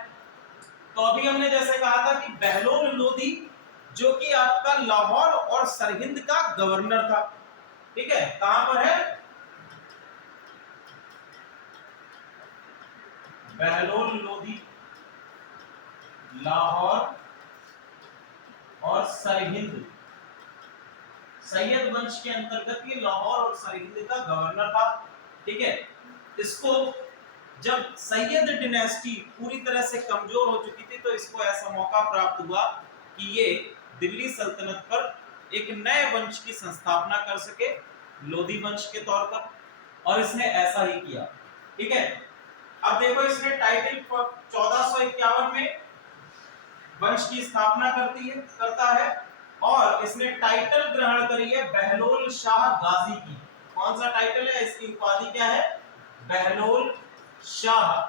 तो अभी हमने जैसे कहा था कि बहलोल लोधी जो कि आपका लाहौर और सरहिंद का गवर्नर था, ठीक है, कहां पर है? बहलोल लोधी लाहौर और सरहिंद, सैयद वंश के अंतर्गत ये लाहौर और सरहिंद का गवर्नर था, ठीक है। इसको जब सैयद डिनेस्टी पूरी तरह से कमजोर हो चुकी थी, तो इसको ऐसा मौका प्राप्त हुआ कि ये दिल्ली सल्तनत पर एक नए वंश की संस्थापना कर सके, लोधी वंश के तौर पर, और इसने ऐसा ही किया, ठीक है। अब देखो, इसने टाइटल 1451 में वंश की स्थापना करता है, और इसने टाइटल ग्रहण करी है बहलोल शाह गाजी की। कौन सा टाइटल है? इसकी उपाधि क्या है? बहलोल शाह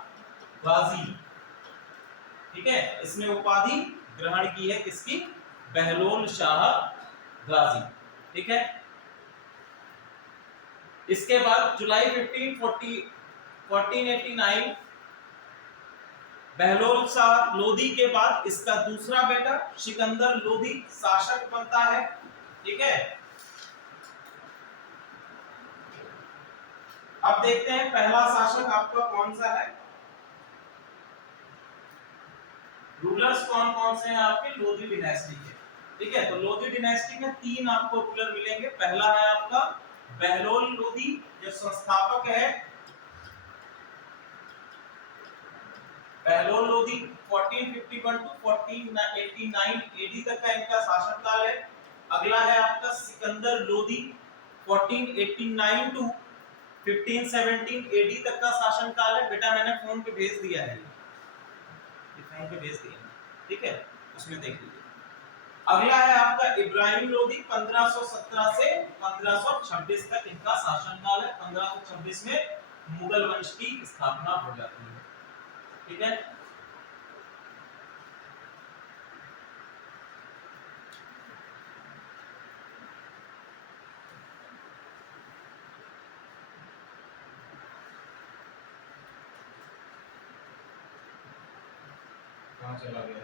गाजी, ठीक है। इसने उपाधि ग्रहण की है किसकी? बहलोल शाह गाजी, ठीक है। इसके बाद जुलाई 1489 बहलोल शाह लोधी के बाद इसका दूसरा बेटा सिकंदर लोधी शासक बनता है, ठीक है। अब देखते हैं पहला शासक आपका कौन सा है। रूलर्स कौन कौन से हैं आपके लोधी डिनेस्टी के, ठीक है। तो लोधी डिनेस्टी में 3 आपको रूलर मिलेंगे। पहला है आपका बहलोल लोधी जो संस्थापक है, बहलोल लोधी 1451 टू 1489 एडी तक का इनका शासनकाल है। अगला है आपका सिकंदर लोधी 1489 टू 1517 एडी तक का शासनकाल है। बेटा मैंने फोन पे भेज दिया है, ये फोन पे भेज दिया, ठीक है, उसमें देख लीजिए। अगला है आपका इब्राहिम लोधी 1517 से 1526 तक इनका शासनकाल है। 1526 में मुगल वंश की स्थापना हो जाती है, ठीक है। कहां चला गया?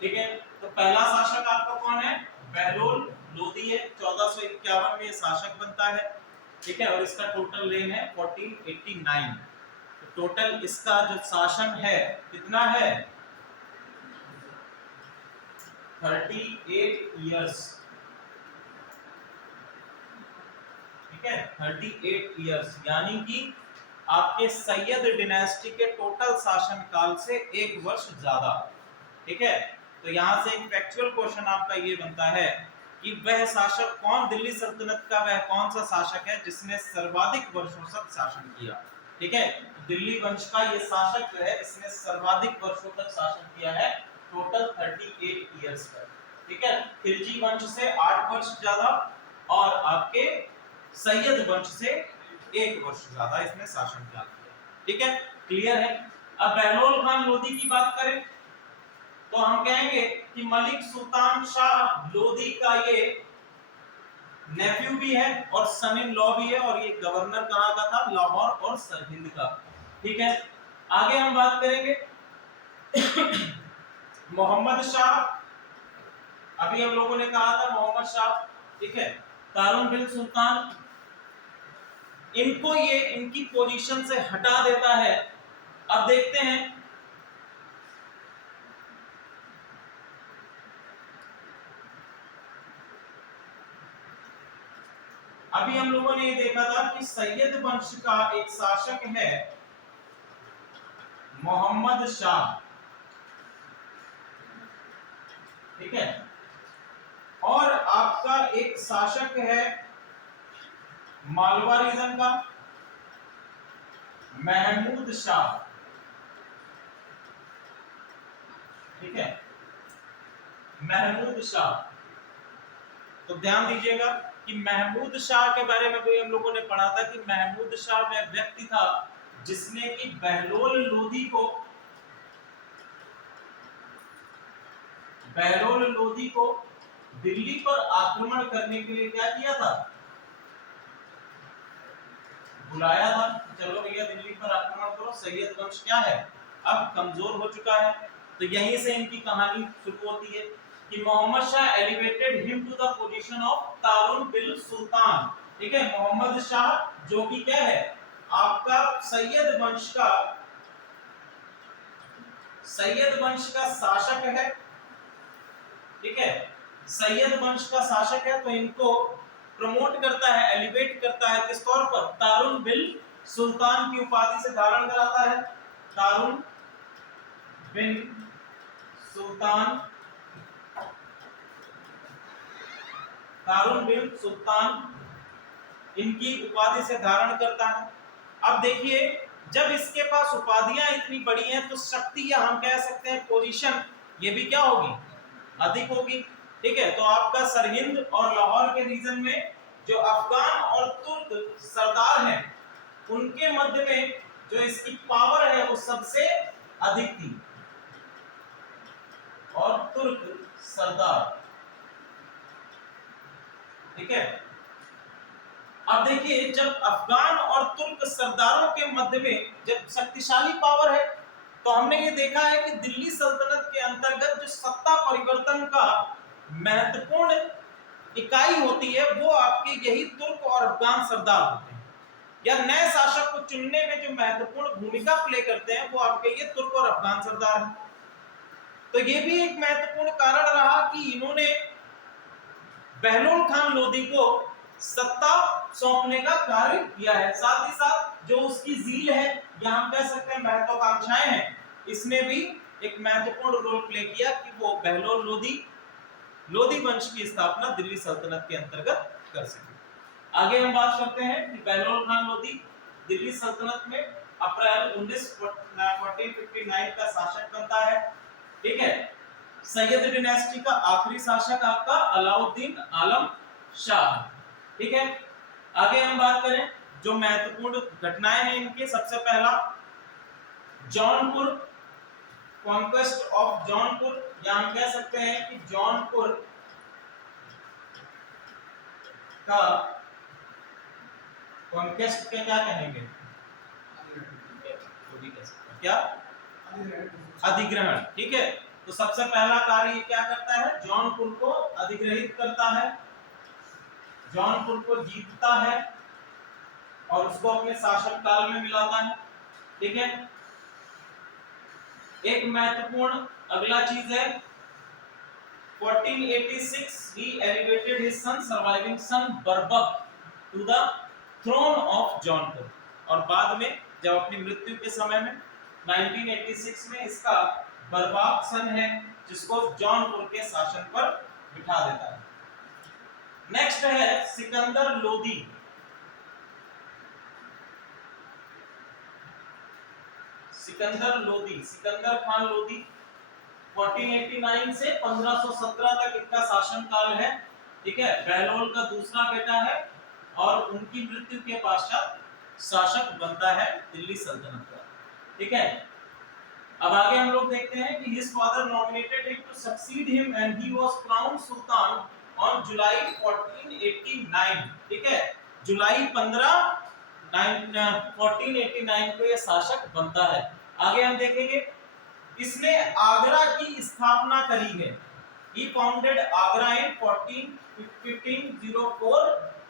ठीक है, तो पहला शासक आपका कौन है? बहलोल लोधी है। 1451 में शासक बनता है, ठीक है, और इसका टोटल रेन है 1489। तो टोटल इसका जो शासन है कितना है? 38 इयर्स, ठीक है, 38 इयर्स, यानी कि आपके सैयद डिनेस्टी के टोटल शासन काल से 1 वर्ष ज्यादा, ठीक है। तो यहां से एक फैक्चुअल क्वेश्चन आपका ये बनता है कि वह शासक कौन, दिल्ली सल्तनत का वह कौन सा शासक है जिसने सर्वाधिक वर्षों तक शासन किया, ठीक है। दिल्ली वंश का ये शासक जो है इसने सर्वाधिक वर्षों तक शासन किया है, टोटल 38 इयर्स पर, ठीक है। खिलजी वंश से 8 वर्ष ज्यादा और आपके सैयद वंश से 1 वर्ष ज्यादा इसने शासन किया, ठीक है, क्लियर है। अब बहलोल खान लोधी की बात करें तो हम कहेंगे कि मलिक सुल्तान शाह लोधी का ये नेफ्यू भी है और सन इन लॉ भी है, और ये गवर्नर कहाँ का था? लाहौर और सरहिंद का। ठीक है, आगे हम बात करेंगे मोहम्मद शाह। अभी हम लोगों ने कहा था मोहम्मद शाह, ठीक है, तारुन बिन सुल्तान, इनको ये इनकी पोजीशन से हटा देता है। अब देखते हैं अभी हम लोगों ने ये देखा था कि सैयद वंश का एक शासक है मोहम्मद शाह, ठीक है, और आपका एक शासक है मालवा रीजन का महमूद शाह, ठीक है, महमूद शाह। तो ध्यान दीजिएगा कि महमूद शाह के बारे में भी हम लोगों ने पढ़ा था कि महमूद शाह वह व्यक्ति था जिसने कि बहलोल लोधी को दिल्ली पर आक्रमण करने के लिए क्या किया था? बुलाया था। चलो भैया दिल्ली पर आक्रमण करो, सैयद वंश क्या है? अब कमजोर हो चुका है। तो यहीं से इनकी कहानी शुरू होती है कि Mohammad Shah elevated him to the position of तारुन बिन सुल्तान। ठीक है, मोहम्मद शाह जो कि क्या है? आपका सैयद वंश का शासक है, ठीक है, सैयद वंश का शासक है। तो इनको प्रमोट करता है, एलिवेट करता है किस तौर पर? तारुन बिन सुल्तान की उपाधि से धारण कराता है। तारुन बिन सुल्तान, तारुन बिन सुल्तान इनकी उपाधि से धारण करता है। अब देखिए, जब इसके पास उपाधियां इतनी बड़ी हैं तो शक्ति, या हम कह सकते हैं पोजीशन, ये भी क्या होगी? अधिक होगी। ठीक है, तो आपका सरहिंद और लाहौर के रीजन में जो अफगान और तुर्क सरदार हैं, उनके मध्य में जो इसकी पावर है वो सबसे अधिक थी, और तुर्क सरदार, ठीक है। अब देखिए, जब अफगान और तुर्क सरदारों के मध्य में जब शक्तिशाली पावर है, तो हमने ये देखा है कि दिल्ली सल्तनत के अंतर्गत जो सत्ता परिवर्तन का महत्वपूर्ण इकाई होती है वो आपके यही तुर्क और अफगान सरदार होते हैं, या नए शासक को चुनने में जो महत्वपूर्ण भूमिका प्ले करते हैं वो आपके ये तुर्क और अफगान सरदार हैं। तो ये भी एक महत्वपूर्ण कारण रहा कि इन्होंने बहलोल खान लोधी को सत्ता सौंपने का कार्य किया है। साथ ही साथ जो उसकी जील है, या हम कह सकते हैं महत्वाकांक्षाएं हैं, इसने भी एक महत्वपूर्ण रोल प्ले किया कि वो बहलोल लोधी वंश की स्थापना दिल्ली सल्तनत के अंतर्गत कर सके। आगे हम बात करते हैं कि बहलोल खान लोधी दिल्ली सल्तनत में अप्रैल 1459 का शासक बनता है। ठीक है, सैयद डिनेस्टी का आखिरी शासक आपका अलाउद्दीन आलम शाह। ठीक है, आगे हम बात करें जो महत्वपूर्ण घटनाएं हैं इनके, सबसे पहला जौनपुर, कॉन्क्वेस्ट ऑफ जौनपुर, या हम कह सकते हैं कि जौनपुर का कॉन्क्वेस्ट के क्या कहेंगे? क्या? अधिग्रहण। ठीक है, तो सबसे पहला कार्य क्या करता है? जौनपुर को अधिग्रहित करता है, जौनपुर को जीतता है और उसको अपने शासन काल में मिलाता है। ठीक है, एक महत्वपूर्ण अगला चीज है 1486 he elevated his son surviving son बरबक to the throne of Jaunpur, और बाद में जब अपनी मृत्यु के समय में 1986 में इसका बरबाक सन है जिसको जौनपुर के शासन पर बिठा देता है। नेक्स्ट है सिकंदर लोधी। सिकंदर खान लोधी 1489 से 1517 तक इनका शासन काल है। ठीक है, बहलोल का दूसरा बेटा है और उनकी मृत्यु के पश्चात शासक बनता है दिल्ली सल्तनत का। ठीक है, अब आगे हम लोग देखते हैं कि his father nominated him to succeed him and he was crowned sultan on July 1489। ठीक है, जुलाई 15 1489 को ये शासक बनता है। आगे हम देखेंगे इसने आगरा की स्थापना करी है। He founded आगरा in 1504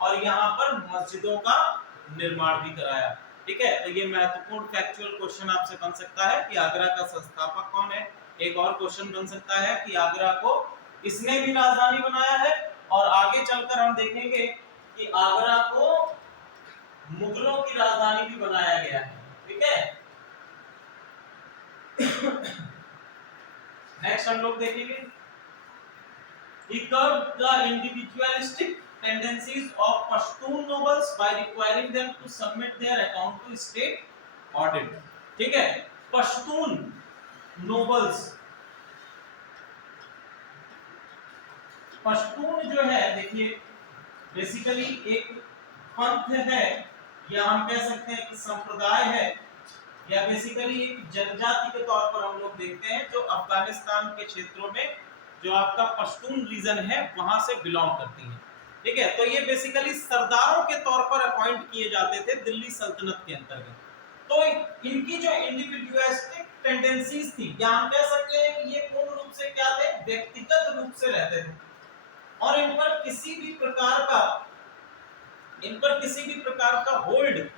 और यहाँ पर मस्जिदों का निर्माण भी कराया। ठीक है, तो ये महत्वपूर्ण फैक्चुअल क्वेश्चन आपसे बन सकता है कि आगरा का संस्थापक कौन है। एक और क्वेश्चन बन सकता है कि आगरा को इसने भी राजधानी बनाया है, और आगे चलकर हम देखेंगे कि आगरा को मुगलों की राजधानी भी बनाया गया है। ठीक है, नेक्स्ट हम लोग देखेंगे He curbed the individualistic tendencies of Pashtun nobles by requiring them to submit their account to state audit। ठीक है, पश्तून नोबल्स, पश्तून जो है देखिए बेसिकली एक पंथ है, या हम कह सकते हैं कि संप्रदाय है, या बेसिकली एक जनजाति के तौर पर हम लोग देखते हैं जो अफगानिस्तान के क्षेत्रों में जो आपका पश्तून रीजन है वहां से बिलोंग करती है। ठीक है, तो ये बेसिकली सरदारों के तौर पर अपॉइंट किए जाते थे दिल्ली सल्तनत के अंतर्गत। तो इनकी जो इंडिविजुअलिस्टिक टेंडेंसीज थी, या हम कह सकते हैं कि ये पूर्ण रूप से क्या थे, व्यक्तिगत रूप से रहते थे, और इन पर किसी भी प्रकार का होल्ड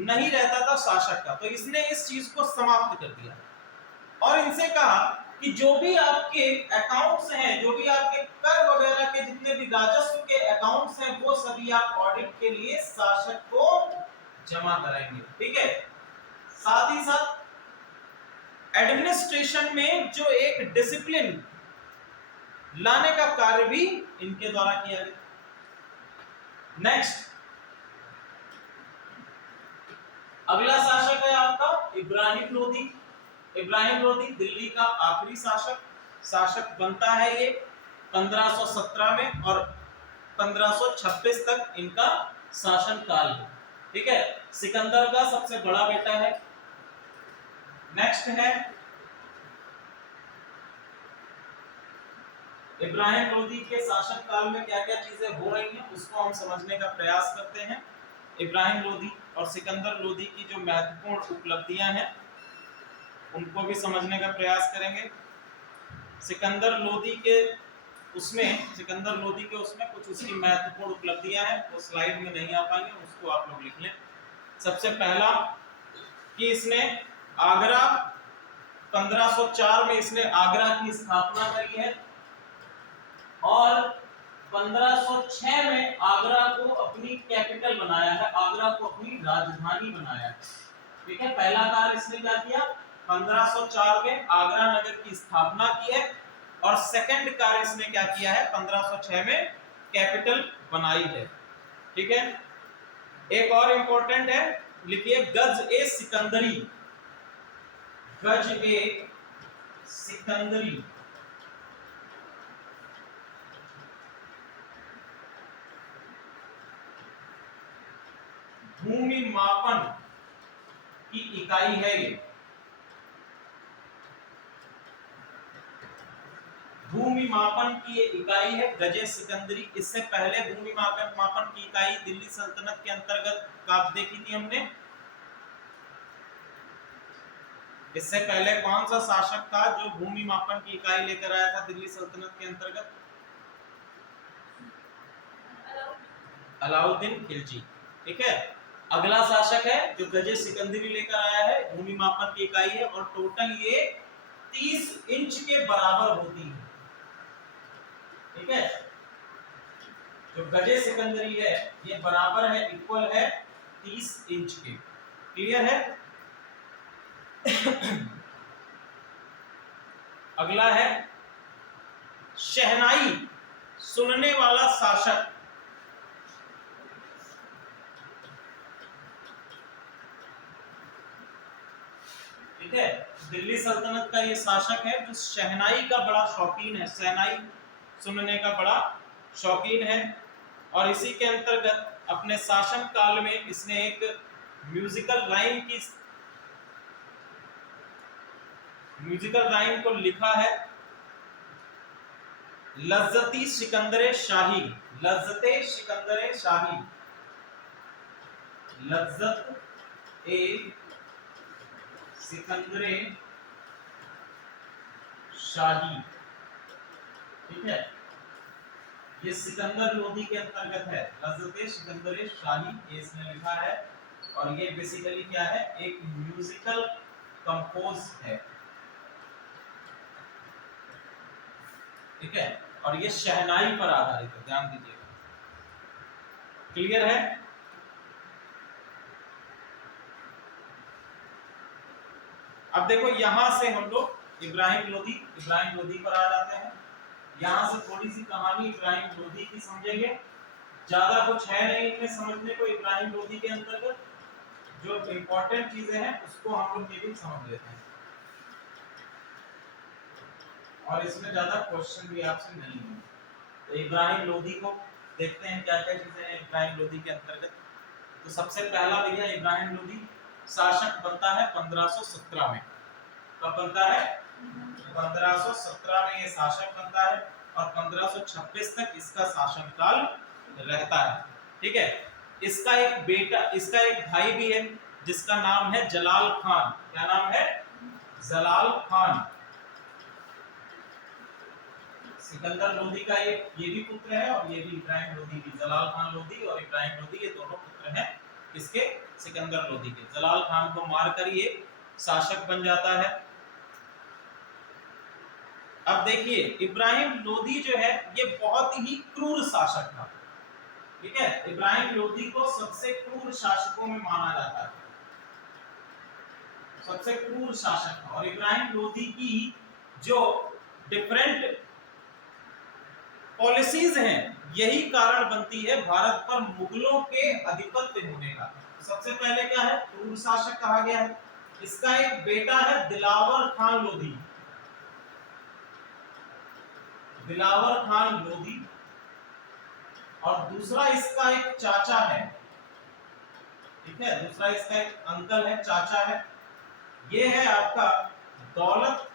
नहीं रहता था शासक का। तो इसने इस चीज को समाप्त कर दिया और इनसे कहा कि जो भी आपके अकाउंट्स हैं, जो भी आपके कर वगैरह के जितने भी राजस्व के अकाउंट्स हैं, वो सभी आप ऑडिट के लिए शासक को जमा कराएंगे। ठीक है, साथ ही साथ एडमिनिस्ट्रेशन में जो एक डिसिप्लिन लाने का कार्य भी इनके द्वारा किया गया। नेक्स्ट अगला शासक है आपका इब्राहिम लोदी। इब्राहिम लोदी दिल्ली का आखिरी शासक बनता है ये 1517 में, और 1526 तक इनका शासन काल है। ठीक है, सिकंदर का सबसे बड़ा बेटा है। नेक्स्ट है इब्राहिम लोदी के शासन काल में क्या क्या चीजें हो रही हैं उसको हम समझने का प्रयास करते हैं। इब्राहिम लोदी और सिकंदर लोदी की जो महत्वपूर्ण उपलब्धियां हैं उनको भी समझने का प्रयास करेंगे। सिकंदर लोदी के उसमें कुछ उसकी महत्वपूर्ण उपलब्धियां हैं, वो स्लाइड में नहीं आ पाएंगे, उसको आप लोग लिख लें। सबसे पहला कि इसने आगरा 1504 में इसने आगरा की स्थापना करी है, और 1506 में आगरा को अपनी कैपिटल बनाया है, आगरा को अपनी राजधानी बनाया है। ठीक है, पहला कार्य इसने क्या किया, 1504 में आगरा नगर की स्थापना की है, और सेकंड कार्य इसने क्या किया है, 1506 में कैपिटल बनाई है। ठीक है, एक और इंपॉर्टेंट है, लिखिए गज ए सिकंदरी। गज ए सिकंदरी भूमि मापन की इकाई है। ये भूमि मापन की ये इकाई है गजे सिकंदरी। इससे पहले भूमि मापन की इकाई दिल्ली सल्तनत के अंतर्गत कब देखी थी हमने? इससे पहले कौन सा शासक था जो भूमि मापन की इकाई लेकर आया था दिल्ली सल्तनत के अंतर्गत? अलाउद्दीन खिलजी। ठीक है, अगला शासक है जो गजे सिकंदरी लेकर आया है, भूमि मापन की इकाई है, और टोटल ये 30 इंच के बराबर होती है। ठीक है, जो गजे सिकंदरी है ये बराबर है, इक्वल है 30 इंच के। क्लियर है? अगला है शहनाई सुनने वाला शासक। ठीक है, दिल्ली सल्तनत का ये शासक है जो शहनाई का बड़ा शौकीन है, शहनाई सुनने का बड़ा शौकीन है, और इसी के अंतर्गत अपने शासन काल में इसने एक म्यूजिकल म्यूजिकल राइम को लिखा है लज्जती सिकंदरे शाही, लज्जते सिकंदरे शाही, लज्जत ए सिकंदरे शाही, ठीक है। ये सिकंदर लोधी के अंतर्गत है, लज्जते सिकंदरे शाही, ये इसने लिखा है। और ये बेसिकली क्या है, एक म्यूजिकल कंपोज है, ठीक है। और ये शहनाई पर आधारित है, ध्यान दीजिएगा। क्लियर है? अब देखो यहां से हम लोग इब्राहिम लोधी पर आ जाते हैं। यहां से थोड़ी सी कहानी इब्राहिम लोधी की समझेंगे, ज्यादा कुछ है नहीं इनमें समझने को इब्राहिम लोधी के अंतर्गत। जो इंपॉर्टेंट चीजें हैं उसको हम लोग केवल समझ लेते हैं, और इसमें ज्यादा क्वेश्चन भी आपसे नहीं है। तो इब्राहिम लोधी को देखते हैं क्या क्या चीजें हैं इब्राहिम लोधी के अंतर्गत। तो सबसे पहला भैया इब्राहिम लोधी शासक बनता है 1517 में। कब बनता है? 1517 में ये शासक बनता है, और 1526 तक इसका शासनकाल रहता है, ठीक है। इसका एक बेटा, इसका एक भाई भी है जिसका नाम है जलाल खान। क्या नाम है? जलाल खान। सिकंदर लोधी का ये भी पुत्र है, और ये भी इब्राहिम लोधी भी। जलाल खान लोधी और इब्राहिम लोधी ये दोनों पुत्र हैं इसके, सिकंदर लोधी के। जलाल खान को मारकर ये शासक बन जाता है। अब देखिए इब्राहिम लोधी जो है ये बहुत ही क्रूर शासक था, ठीक है। इब्राहिम लोधी को सबसे क्रूर शासकों में माना जाता है, सबसे क्रूर शासक था। और इब्राहिम लोधी की जो डिफरेंट पॉलिसीज हैं यही कारण बनती है भारत पर मुगलों के आधिपत्य होने का। सबसे पहले क्या है, क्रूर शासक कहा गया है। इसका एक बेटा है दिलावर खान लोधी, दिलावर खान लोधी, और दूसरा इसका एक चाचा है, ठीक है। दूसरा इसका एक अंकल है, चाचा है। ये है आपका दौलत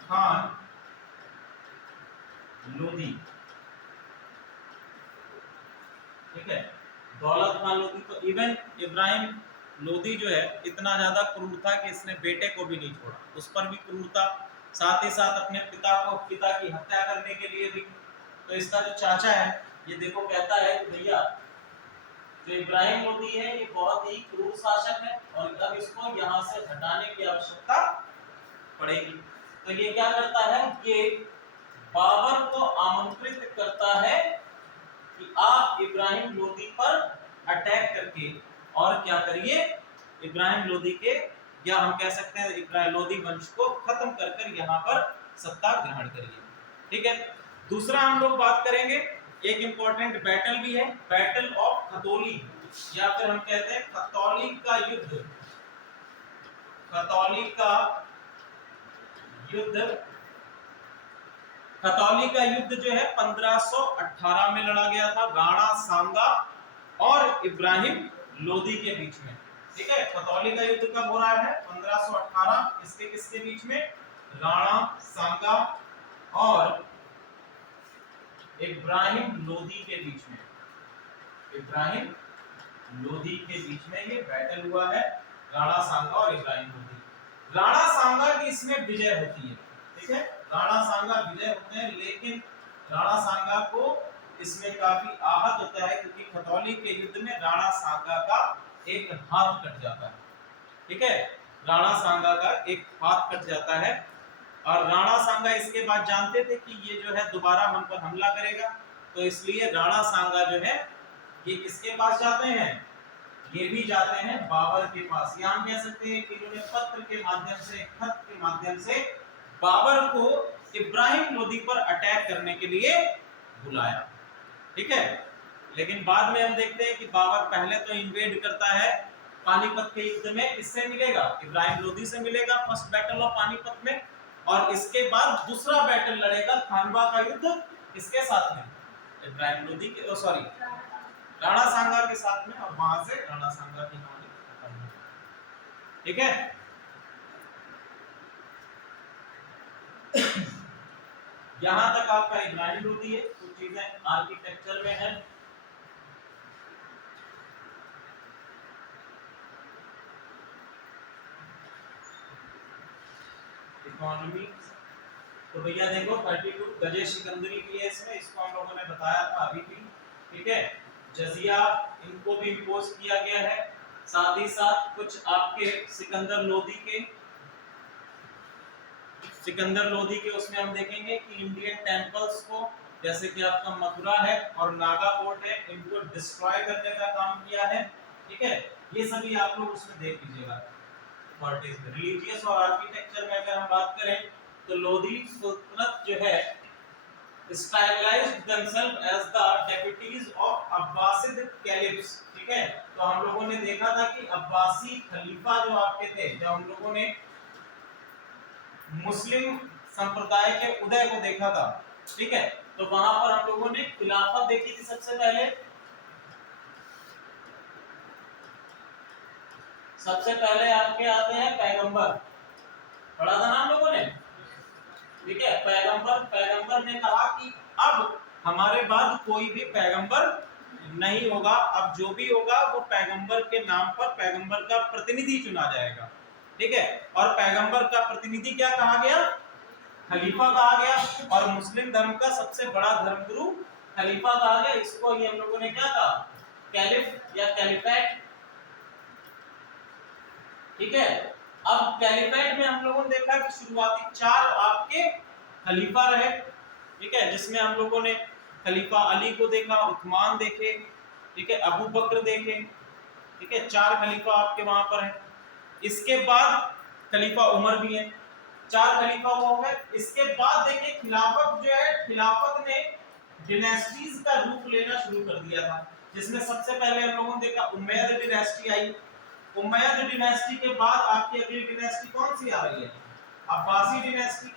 खान लोधी, ठीक है। दौलत खान लोधी। तो इवन इब्राहिम लोधी जो है इतना ज्यादा क्रूर था कि इसने बेटे को भी नहीं छोड़ा, उस पर भी क्रूरता, साथ ही साथ अपने पिता की हत्या करने के लिए भी। तो इसका जो चाचा है ये देखो कहता है कि भैया जो इब्राहिम लोधी है ये बहुत ही क्रूर शासक है, और अब इसको यहाँ से हटाने की आवश्यकता पड़ेगी। तो ये क्या करता है, ये बाबर को आमंत्रित करता है कि आप इब्राहिम लोधी पर अटैक करके और क्या करिए, इब्राहिम लोधी के, या हम कह सकते हैं इब्राहिम लोधी वंश को खत्म कर यहाँ पर सत्ता ग्रहण करिए, ठीक है। दूसरा हम लोग बात करेंगे, एक इंपॉर्टेंट बैटल भी है, बैटल ऑफ खतौली, या फिर हम कहते हैं खतौली का युद्ध। खतौली का युद्ध, खतौली का युद्ध जो है 1518 में लड़ा गया था राणा सांगा और इब्राहिम लोधी के बीच में, ठीक है। खतौली का युद्ध कब हो रहा है? 1518। किसके किसके बीच में? राणा सांगा और इब्राहिम लोधी के बीच में। इब्राहिम लोधी के बीच में ये बैटल हुआ है, राणा सांगा और इब्राहिम लोधी। राणा सांगा की इसमें विजय होती है, ठीक है। राणा सांगा विजय होते हैं, लेकिन राणा सांगा को इसमें काफी आहत होता है, क्योंकि खतौली के युद्ध में राणा सांगा का एक हाथ कट जाता है, ठीक है। राणा सांगा का एक हाथ कट जाता है, और राणा सांगा इसके बाद जानते थे कि ये जो है दोबारा हम पर हमला करेगा, तो इसलिए राणा सांगा जो है ये किसके पास जाते हैं? ये भी जाते हैं बाबर के पास। या हम कह सकते हैं कि इन्होंने पत्र के माध्यम से, खत के माध्यम से बाबर को इब्राहिम लोधी पर अटैक करने के लिए बुलाया, ठीक है। लेकिन बाद में हम देखते हैं कि बाबर पहले तो इन्वेड करता है पानीपत के युद्ध में, किससे मिलेगा? इब्राहिम लोधी से मिलेगा, फर्स्ट बैटल ऑफ पानीपत में। और इसके बाद दूसरा बैटल लड़ेगा खानवा का युद्ध, किसके साथ में? इब्राहिम लोधी के, सॉरी राणा सांगा के साथ में, और वहां से राणा सांगा की कहानी खत्म, ठीक है। यहां तक आपका इब्राहिम लोदी है, कुछ चीजें आर्किटेक्चर में है। इकोनॉमी तो भैया देखो 32 गजे सिकंदरी भी है इसमें, इसको हम लोगों ने बताया था अभी भी, ठीक है। जजिया इनको भी इम्पोज किया गया है, साथ ही साथ कुछ आपके सिकंदर लोदी के उसमें हम देखेंगे कि इंडियन टेंपल्स को, जैसे कि आपका मथुरा है और नागा फोर्ट है, इनको डिस्ट्रॉय करने का काम किया है, ठीक है। ये सभी आप लोग उसमें देख लीजिएगा। रिलीजियस और आर्किटेक्चर में अगर हम बात करें तो लोधी सुल्तनत जो है stylized themselves as the deputies of Abbasid caliphs, ठीक है। तो हम लोगों ने देखा था कि अब्बासी खलीफा जो आपके थे, जब हम लोगों ने मुस्लिम संप्रदाय के उदय को देखा था, ठीक है, तो वहां पर हम लोगों ने खिलाफत देखी थी सबसे पहले। सबसे पहले आपके आते हैं पैगंबर, पढ़ा था ना हम लोगों ने, ठीक है। पैगंबर ने कहा कि अब हमारे बाद कोई भी पैगंबर नहीं होगा, अब जो भी होगा वो पैगंबर के नाम पर पैगंबर का प्रतिनिधि चुना जाएगा, ठीक है। और पैगंबर का प्रतिनिधि क्या कहा गया? खलीफा कहा गया, और मुस्लिम धर्म का सबसे बड़ा धर्मगुरु खलीफा कहा गया। इसको ही हम लोगों ने क्या कहा? कैलिफ या कैलिफेट, ठीक है। अब कैलिफेट में हम लोगों ने देखा कि शुरुआती 4 आपके खलीफा रहे, ठीक है, जिसमें हम लोगों ने खलीफा अली को देखा, उस्मान देखे, ठीक है, अबू बकर देखे, ठीक है, 4 खलीफा आपके वहां पर है। इसके बाद खलीफा उमर भी है, 4 खलीफा वो हो गए। इसके बाद देखिए खिलाफत जो है, खिलाफत ने डिनेस्टीज का रूप लेना शुरू कर दिया था, जिसमें सबसे पहले हम लोगों ने देखा उमैयद डिनेस्टी आई। उमैयद डिनेस्टी के बाद आपकी अगली डिनेस्टी कौन सी आ रही है? अब्बासी डिनेस्टी।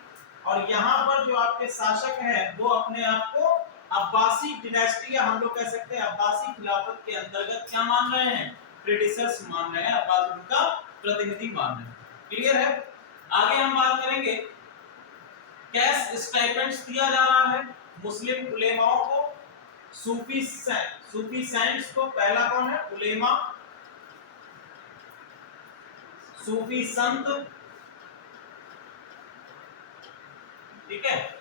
और यहाँ पर जो आपके शासक हैं वो अपने आप को अब्बासी डिनेस्टी या हम लोग कह सकते हैं अब्बासी खिलाफत के अंतर्गत क्या मान रहे हैं? प्रेडिसेस मान रहे हैं, अब्बास उनका प्रतिनिधि मान रहे हैं। क्लियर है? आगे हम बात करेंगे, कैश स्टाइपेंड्स दिया जा रहा है मुस्लिम उलेमाओं को, सूफी सेंट्स को। पहला कौन है? उलेमा, सूफी संत, ठीक है,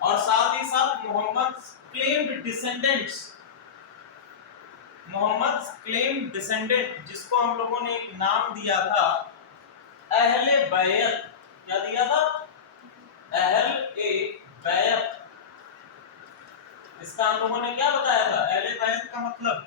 और साथ ही साथ मोहम्मद क्लेम्ड डिसेंडेंट, जिसको हम लोगों ने एक नाम दिया था अहले बैत। क्या दिया था? अहले बैत। इसका हम लोगों ने क्या बताया था? अहले बैत का मतलब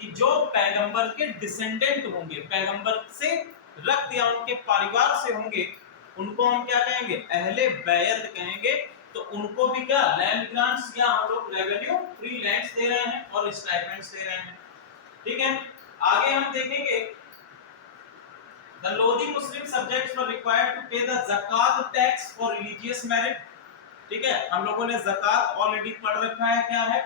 कि जो पैगंबर के डिसेंडेंट होंगे, पैगंबर से रक्त या उनके परिवार से होंगे, उनको हम क्या कहेंगे? अहले बैत कहेंगे। तो उनको भी क्या लैंड ग्रांट्स या हम लोग रेवेन्यू फ्री लैंड्स दे रहे हैं और स्टाइपेंड्स दे रहे हैं, ठीक है। आगे हम देखेंगे the Lodi Muslim subjects were required to pay the zakat tax for religious merit, ठीक है। हम लोगों ने ज़कात ऑलरेडी पढ़ रखा है, क्या है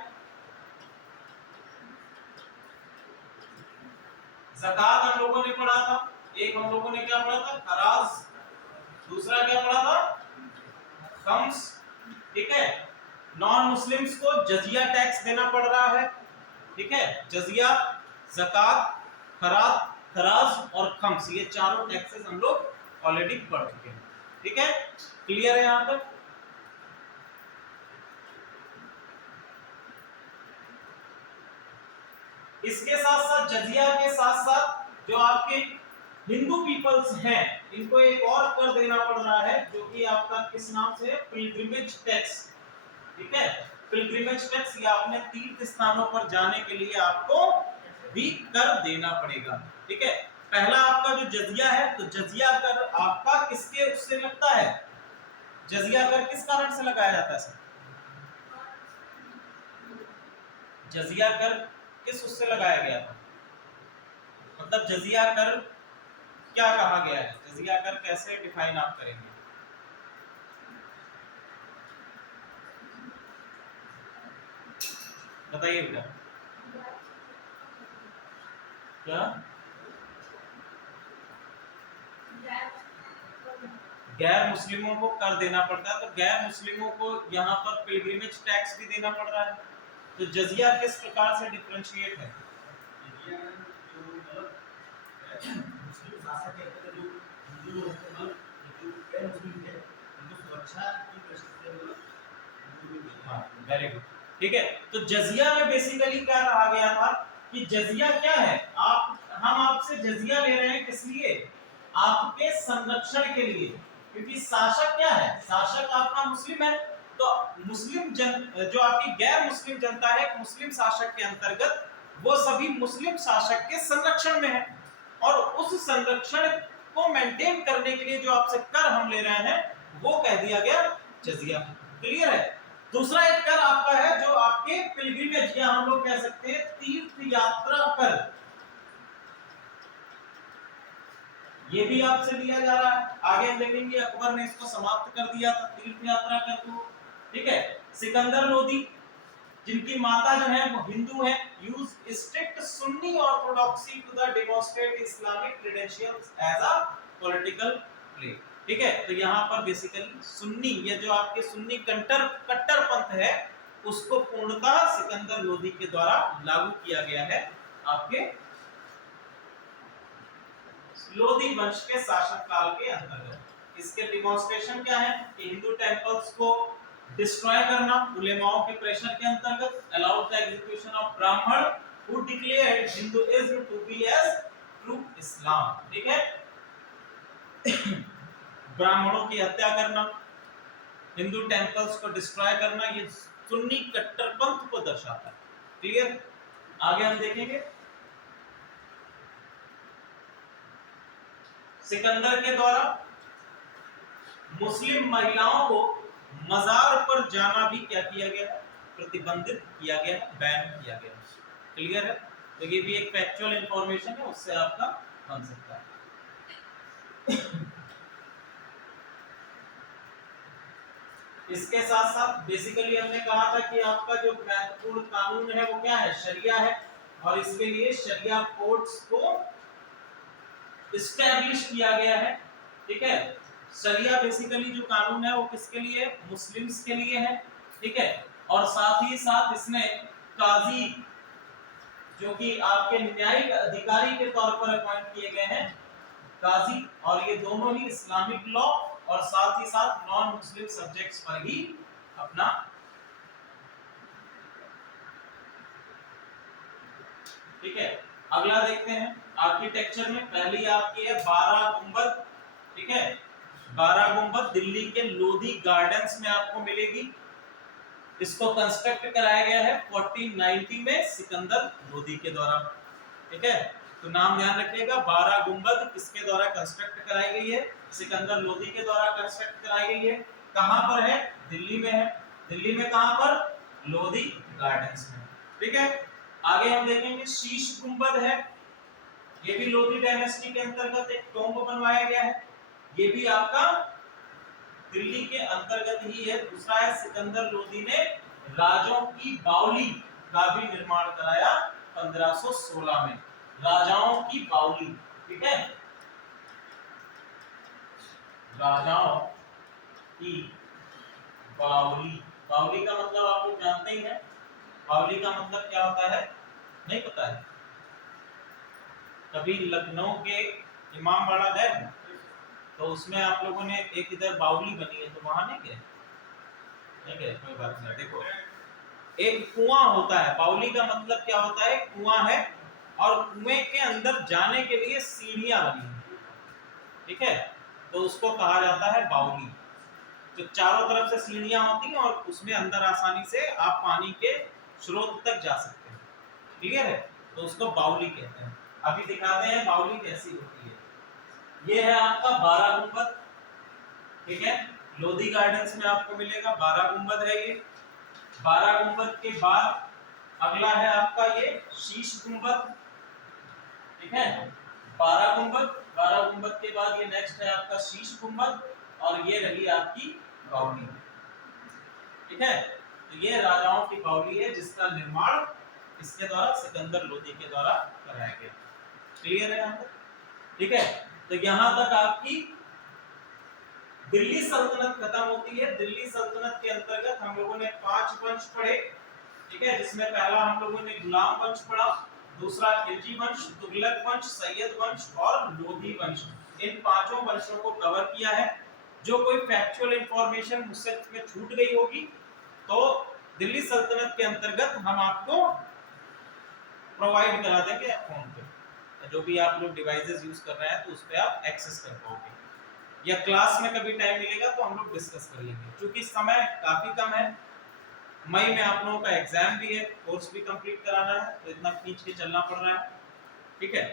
ज़कात? हम लोगों ने पढ़ा था। एक हम लोगों ने क्या पढ़ा था? खराज। दूसरा क्या पढ़ा था? खम्स, ठीक है। नॉन मुस्लिम्स को जजिया टैक्स देना पड़ रहा है, ठीक है। जजिया, ज़कात, खराज और खम्स, ये चारों टैक्सेस हम लोग ऑलरेडी पढ़ चुके हैं, ठीक है। क्लियर है यहां तक? इसके साथ साथ जजिया के साथ साथ जो आपके हिंदू पीपल्स हैं, इनको एक और कर देना पड़ रहा है, जो कि आपका किस नाम से है? पिलग्रिमेज टैक्स, ठीक है। पिलग्रिमेज टैक्स या अपने तीर्थ स्थानों पर जाने के लिए आपको भी कर देना पड़ेगा, ठीक है। पहला आपका जो जजिया है, तो जजिया कर आपका किसके उससे लगता है? जजिया कर किस कारण से लगाया जाता है सर? जजिया कर किस उससे लगाया गया था? मतलब जजिया कर क्या कहा गया है? जजिया कर कैसे डिफाइन आप करेंगे? बताइए बेटा। क्या? गैर मुस्लिमों को कर देना पड़ता है, तो गैर मुस्लिमों को यहाँ पर पिलग्रिमेज टैक्स भी देना पड़ रहा है। तो जजिया किस प्रकार से डिफरेंशिएट है? मुस्लिम शासक के अंदर जो हिंदू लोग हैं, जो गैर मुस्लिम है, उनको सुरक्षा की दृष्टि से हाँ, वेरी गुड, ठीक है। तो जजिया में बेसिकली क्या कहा गया था कि जजिया क्या है, हम आपसे जजिया ले रहे हैं किस लिए? आपके संरक्षण के लिए, क्योंकि शासक क्या है, शासक आपका मुस्लिम है, तो मुस्लिम जो आपकी गैर मुस्लिम जनता है मुस्लिम शासक के अंतर्गत, वो सभी मुस्लिम शासक के संरक्षण में है, और उस संरक्षण को मेंटेन करने के लिए जो आपसे कर हम ले रहे हैं वो कह दिया गया जजिया। क्लियर है? दूसरा एक कर आपका है जो आपके पिलग्रिमेज या हम लोग कह सकते हैं तीर्थ यात्रा कर, ये भी आपसे लिया जा रहा है। आगे हम देखेंगे अकबर ने इसको समाप्त कर दिया था तीर्थ यात्रा कर को, ठीक है। सिकंदर लोदी जिनकी माता जो है वो हिंदू है, used strict Sunni orthodoxy to the demonstrate Islamic credentials as a political play, ठीक है। तो यहाँ पर बेसिकली सुन्नी, ये जो आपके सुन्नी कट्टर पंथ है उसको पूर्णतः सिकंदर लोदी के द्वारा लागू किया गया है आपके लोदी वंश के शासन काल के अंतर्गत। इसके डिमॉन्स्ट्रेशन क्या है कि हिंदू टेंपल्स को डिस्ट्रॉय करना, उलेमाओं के प्रेशर के अंतर्गत, allowed the execution of Brahmin who declared Hinduism to be as true Islam, ठीक है। ब्राह्मणों की हत्या करना, हिंदू टेंपल्स को डिस्ट्रॉय करना, ये सुन्नी कट्टरपंथ को दर्शाता है। क्लियर? आगे हम देखेंगे सिकंदर के द्वारा मुस्लिम महिलाओं को मजार पर जाना भी क्या किया गया, प्रतिबंधित किया गया, बैन किया गया। क्लियर है? तो ये भी एक फैक्चुअल इंफॉर्मेशन है, उससे आपका बन सकता है। इसके साथ साथ बेसिकली हमने कहा था कि आपका जो महत्वपूर्ण कानून है वो क्या है, शरिया है, और इसके लिए शरिया कोर्ट्स को इस्टेब्लिश किया गया है, ठीक है। शरिया बेसिकली जो कानून है वो किसके लिए, मुस्लिम्स के लिए है, ठीक है। और साथ ही साथ इसने काजी जो कि आपके न्यायिक अधिकारी के तौर पर अपॉइंट किए गए हैं, काजी, और ये दोनों ही इस्लामिक लॉ और साथ ही साथ नॉन मुस्लिम सब्जेक्ट्स पर ही अपना, ठीक है। अगला देखते हैं आर्किटेक्चर में, पहली आपकी है 12 गुंबद, ठीक है। 12 गुंबद दिल्ली के लोधी गार्डन्स में आपको मिलेगी। इसको कंस्ट्रक्ट कराया गया है 1490 में सिकंदर लोधी के द्वारा, ठीक है। तो नाम ध्यान रखिएगा, 12 गुंबद किसके द्वारा कंस्ट्रक्ट कराई गई है, सिकंदर लोधी के द्वारा कंस्ट्रक्ट कराई गई है। कहां पर है, दिल्ली में है। दिल्ली में कहां पर, लोधी गार्डन्स में, ठीक है। आगे हम देखेंगे शीश गुंबद है, ये भी लोधी डायनेस्टी के अंतर्गत एक टोंब बनवाया गया है, ये भी आपका दिल्ली के अंतर्गत ही है। दूसरा है सिकंदर लोधी ने राजों की बावली का भी निर्माण कराया 1516 में, राजाओं की बावली, ठीक है। राजाओं की बावली, बावली का मतलब आप लोग जानते ही हैं, बावली का मतलब क्या होता है, नहीं पता है? कभी लखनऊ के इमामबाड़ा गए तो उसमें आप लोगों ने एक इधर बावली बनी है, तो वहां नहीं गए? नहीं गए, कोई बात नहीं। देखो एक कुआं होता है, बावली का मतलब क्या होता है, कुआं है और कुएं के अंदर जाने के लिए सीढ़ियां बनी है, ठीक है। तो उसको कहा जाता है बावली, जो चारों तरफ से सीढ़ियां होती हैं और उसमें अंदर आसानी से आप पानी के स्रोत तक जा सकते हैं। क्लियर है? तो उसको बावली कहते हैं। अभी दिखाते हैं बावली कैसी होती है। ये है आपका 12 गुंबद, ठीक है। लोधी गार्डन्स में आपको मिलेगा 12 गुंबद है ये। 12 गुंबद के बाद अगला है आपका ये शीश गुंबद, ठीक है। 12 गुंबद, 12 गुंबद के बाद ये नेक्स्ट है आपका शीश गुंबद, और ये रही आपकी बावली, ठीक है। तो ये राजाओं की बावली है जिसका निर्माण इसके द्वारा सिकंदर लोधी के द्वारा कराया गया। क्लियर है यहाँ तक? ठीक है। तो यहाँ तक आपकी दिल्ली सल्तनत खत्म होती है। दिल्ली सल्तनत के अंतर्गत हम लोगों ने 5 वंश पढ़े, ठीक है, जिसमें पहला हम लोगों ने गुलाम वंश पढ़ा, दूसरा खिलजी वंश, तुगलक वंश, सैयद वंश और लोधी वंश। इन पांचों वंशों को कवर किया है। जो कोई फैक्चुअल इंफॉर्मेशन मुझसे में छूट गई होगी तो दिल्ली सल्तनत के अंतर्गत हम आपको प्रोवाइड करा देंगे फोन पे। जो भी आप लोग डिवाइसेस यूज कर रहे हैं तो उस पे आप एक्सेस कर पाओगे, या क्लास में कभी टाइम मिलेगा तो हम लोग डिस्कस कर लेंगे। क्योंकि समय काफी कम है, मई में आप लोगों का एग्जाम भी है, कोर्स भी कंप्लीट कराना है, तो इतना खींच के चलना पड़ रहा है, ठीक है।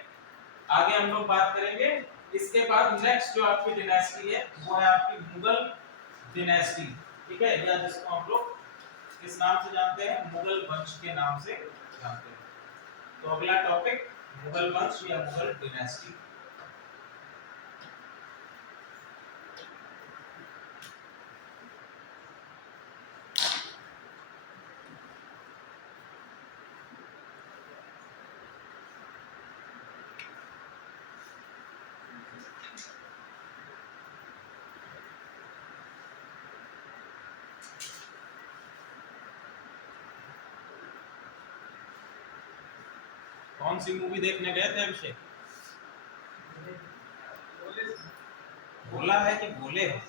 आगे हम लोग बात करेंगे। इसके बाद नेक्स्ट जो आपकी डिनेस्टी है वो है आपकी मुगल डिनेस्टी, ठीक है, या जिसको हम लोग किस नाम से जानते हैं, मुगल वंश के नाम से जानते हैं। तो अगला टॉपिक मुगल वंश या मुगल डिनेस्टी। कौन सी मूवी देखने गए थे अभिषेक? बोला है कि बोले हैं?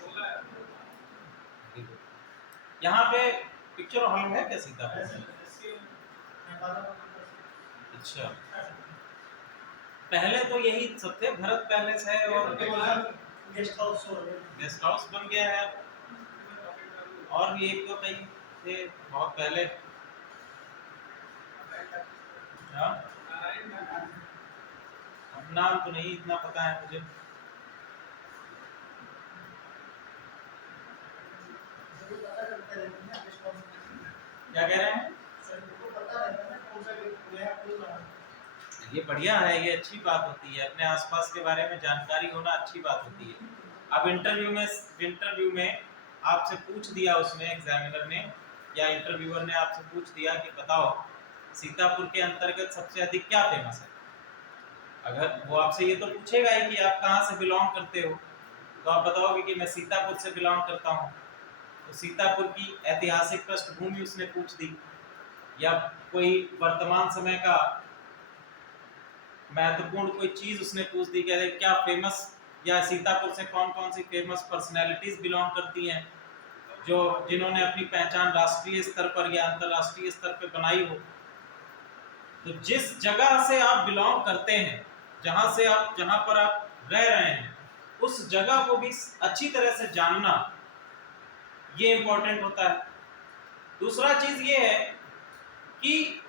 यहाँ पे पिक्चर हॉल है क्या सीतापुर? अच्छा, पहले तो यही सब थे, भरत पैलेस है और गेस्ट हाउस बन गया है, और भी एक दो कई थे बहुत पहले। हाँ, नाम तो नहीं इतना पता है मुझे। क्या कह रहे हैं? ये बढ़िया है, ये अच्छी बात होती है, अपने आसपास के बारे में जानकारी होना अच्छी बात होती है। अब इंटरव्यू में आपसे पूछ दिया उसने, एग्जामिनर ने या इंटरव्यूअर ने आपसे पूछ दिया कि बताओ सीतापुर के अंतर्गत सबसे अधिक क्या फेमस है। अगर वो आपसे ये तो पूछेगा ही कि आप कहाँ से बिलोंग करते हो, तो आप बताओगे कि मैं सीतापुर से बिलोंग करता हूँ। तो सीतापुर की ऐतिहासिक पृष्ठभूमि उसने पूछ दी, या कोई वर्तमान समय का महत्वपूर्ण कोई चीज उसने पूछ दी, क्या फेमस, या सीतापुर से कौन कौन सी फेमस पर्सनैलिटीज बिलोंग करती हैं जो जिन्होंने अपनी पहचान राष्ट्रीय स्तर पर या अंतरराष्ट्रीय स्तर पर बनाई हो। तो जिस जगह से आप बिलोंग करते हैं, जहां पर आप रह रहे हैं, उस जगह को भी अच्छी तरह से जानना ये इंपॉर्टेंट होता है। दूसरा चीज ये है कि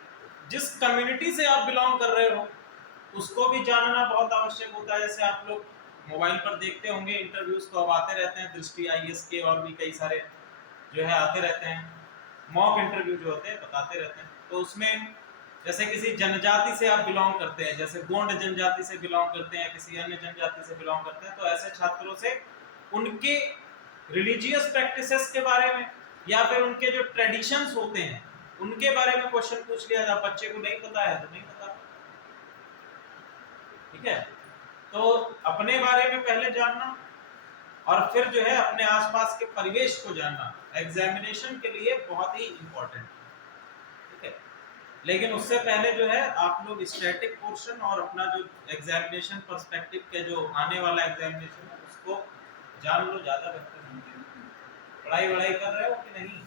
जिस कम्युनिटी से आप बिलोंग कर रहे हो उसको भी जानना बहुत आवश्यक होता है। जैसे आप लोग मोबाइल पर देखते होंगे इंटरव्यूज तो अब आते रहते हैं, दृष्टि IAS के और भी कई सारे जो है आते रहते हैं, मॉक इंटरव्यू जो होते हैं बताते रहते हैं। तो उसमें जैसे किसी जनजाति से आप बिलोंग करते हैं, जैसे गोंड जनजाति से बिलोंग करते हैं, किसी अन्य जनजाति से बिलोंग करते हैं, तो ऐसे छात्रों से उनके रिलीजियस प्रैक्टिसेस के बारे में या फिर उनके जो ट्रेडिशंस होते हैं उनके बारे में क्वेश्चन पूछ लिया जाए। बच्चे को नहीं पता है तो नहीं पता, ठीक है। तो अपने बारे में पहले जानना और फिर जो है अपने आसपास के परिवेश को जानना एग्जामिनेशन के लिए बहुत ही इंपॉर्टेंट, ठीक है। लेकिन उससे पहले जो है आप लोग स्टैटिक पोर्शन और अपना जो एग्जामिनेशन पर्सपेक्टिव के जो आने वाला एग्जामिनेशन है उसको जान लो, ज्यादा बेहतर होंगे। पढ़ाई वढ़ाई कर रहे हो कि नहीं,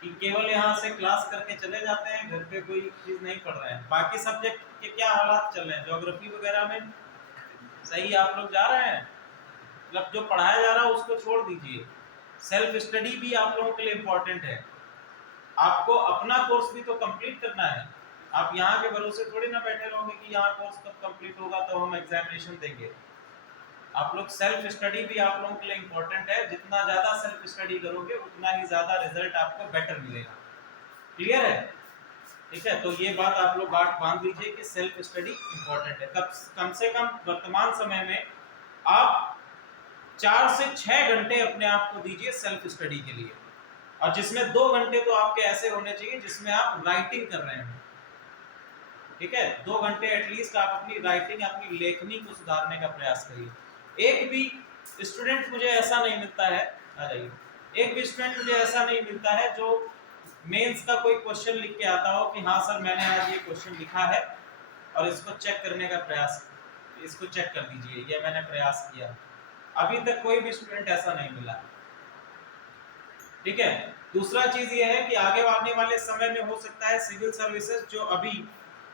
कि केवल यहाँ से क्लास करके चले जाते हैं, घर पे कोई चीज नहीं पढ़ रहे हैं। बाकी सब्जेक्ट के क्या हालात चल रहे हैं, ज्योग्राफी वगैरह में सही आप लोग जा रहे हैं? मतलब जो पढ़ाया जा रहा है उसको छोड़ दीजिए, सेल्फ स्टडी भी आप लोगों के लिए इम्पोर्टेंट है। आपको अपना कोर्स भी तो कंप्लीट करना है। आप यहाँ के भरोसे थोड़ी ना बैठे रहोगे कि यहाँ कोर्स कब कंप्लीट होगा तो हम एग्जामिनेशन देंगे। आप लोग सेल्फ स्टडी भी आप लोगों के लिए इम्पोर्टेंट है। जितना ज्यादा सेल्फ स्टडी करोगे उतना ही ज्यादा रिजल्ट आपको बेटर मिलेगा। क्लियर है? ठीक है, तो ये बात आप लोग बांध लीजिए कि सेल्फ स्टडी इम्पोर्टेंट है। कम से कम वर्तमान समय में आप 4 से 6 घंटे अपने आप को दीजिए सेल्फ स्टडी के लिए, और जिसमें 2 घंटे तो आपके ऐसे होने चाहिए जिसमें आप राइटिंग कर रहे हैं, ठीक है। 2 घंटे एटलीस्ट आप अपनी राइटिंग, अपनी लेखनी को सुधारने का प्रयास करिए। एक भी स्टूडेंट मुझे ऐसा नहीं मिलता है, आ जाइए, एक भी स्टूडेंट मुझे ऐसा नहीं मिलता है जो मेंस का कोई क्वेश्चन लिख के आता हो कि हाँ सर मैंने आज ये क्वेश्चन लिखा है और इसको चेक करने का प्रयास, इसको चेक कर दीजिए, ये मैंने प्रयास किया। अभी तक कोई भी स्टूडेंट ऐसा नहीं मिला। ठीक है, दूसरा चीज ये है कि आगे आने वाले समय में हो सकता है सिविल सर्विसेज जो अभी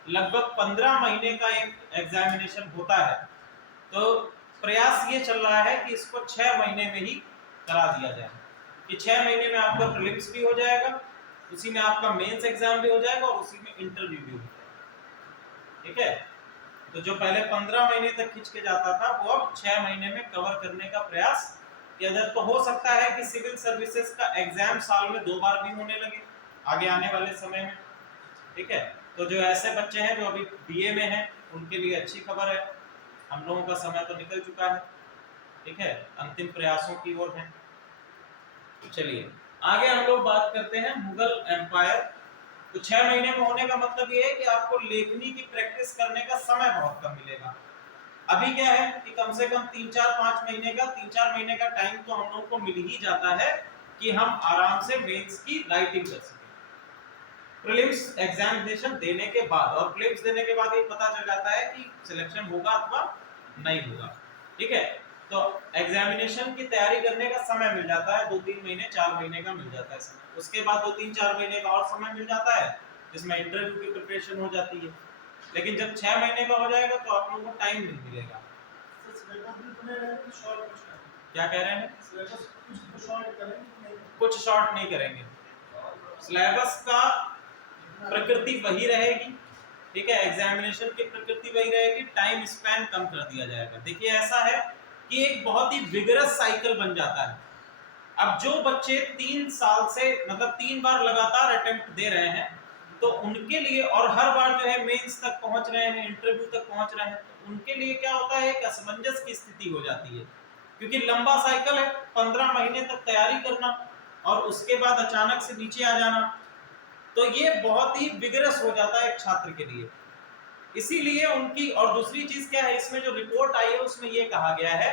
लगभग 15 महीने का एक एग्जामिनेशन होता है, तो प्रयास ये चल रहा है कि इसको 6 महीने में ही करा दिया जाए, कि 6 महीने में आपका प्रीलिम्स भी हो जाएगा, उसी में आपका मेंस एग्जाम भी हो जाएगा और उसी में इंटरव्यू भी हो जाएगा। ठीक है, तो जो पहले 15 महीने तक खींच के जाता था वो अब 6 महीने में कवर करने का प्रयास किया जाए। तो हो सकता है कि सिविल सर्विसेज का एग्जाम साल में 2 बार भी होने लगे आगे आने वाले समय में। ठीक है, तो जो ऐसे बच्चे हैं जो अभी बीए में हैं उनके लिए अच्छी खबर है, हम लोगों का समय तो निकल चुका है। ठीक है, अंतिम प्रयासों की ओर है। चलिए आगे हम लोग बात करते हैं मुगल एम्पायर। तो 6 महीने में होने का मतलब ये है कि आपको लेखनी की प्रैक्टिस करने का समय बहुत कम मिलेगा। अभी क्या है कि कम से कम 3-4-5 महीने का 3-4 महीने का टाइम तो हम लोगों को मिल ही जाता है कि हम आराम से मेंस की राइटिंग कर सकें प्रीलिम्स एग्जामिनेशन देने के बाद। और प्रीलिम्स देने के बाद ये पता चल जाता है कि सिलेक्शन होगा अथवा नहीं होगा। ठीक है, तो एग्जामिनेशन की तैयारी करने का समय मिल जाता है, 2-3 महीने 4 महीने का मिल जाता है समय। उसके बाद 2-3-4 महीने का और समय मिल जाता है जिसमें इंटरव्यू की प्रिपरेशन हो जाती है। लेकिन जब 6 महीने का हो जाएगा तो आप लोगों को टाइम नहीं मिलेगा। क्या कह रहे हैं? कुछ शॉर्ट नहीं करेंगे, सिलेबस का प्रकृति वही रहेगी। ठीक है, एग्जामिनेशन की प्रकृति वही रहेगी, टाइम स्पैन कम कर दिया जाएगा। देखिए ऐसा है कि एक बहुत ही विगरस साइकिल बन जाता है। अब जो बच्चे 3 साल से मतलब 3 बार लगातार अटेम्प्ट दे रहे हैं तो उनके लिए, और हर बार जो है मेंस तक पहुंच रहे हैं, इंटरव्यू तक पहुंच रहे हैं, तो उनके लिए क्या होता है, एक असमंजस की स्थिति हो जाती है। क्योंकि लंबा साइकिल है, 15 महीने तक तैयारी करना और उसके बाद अचानक से नीचे आ जाना, तो ये बहुत ही विगरस हो जाता है एक छात्र के लिए। इसीलिए उनकी, और दूसरी चीज क्या है, इसमें जो रिपोर्ट आई है उसमें ये कहा गया है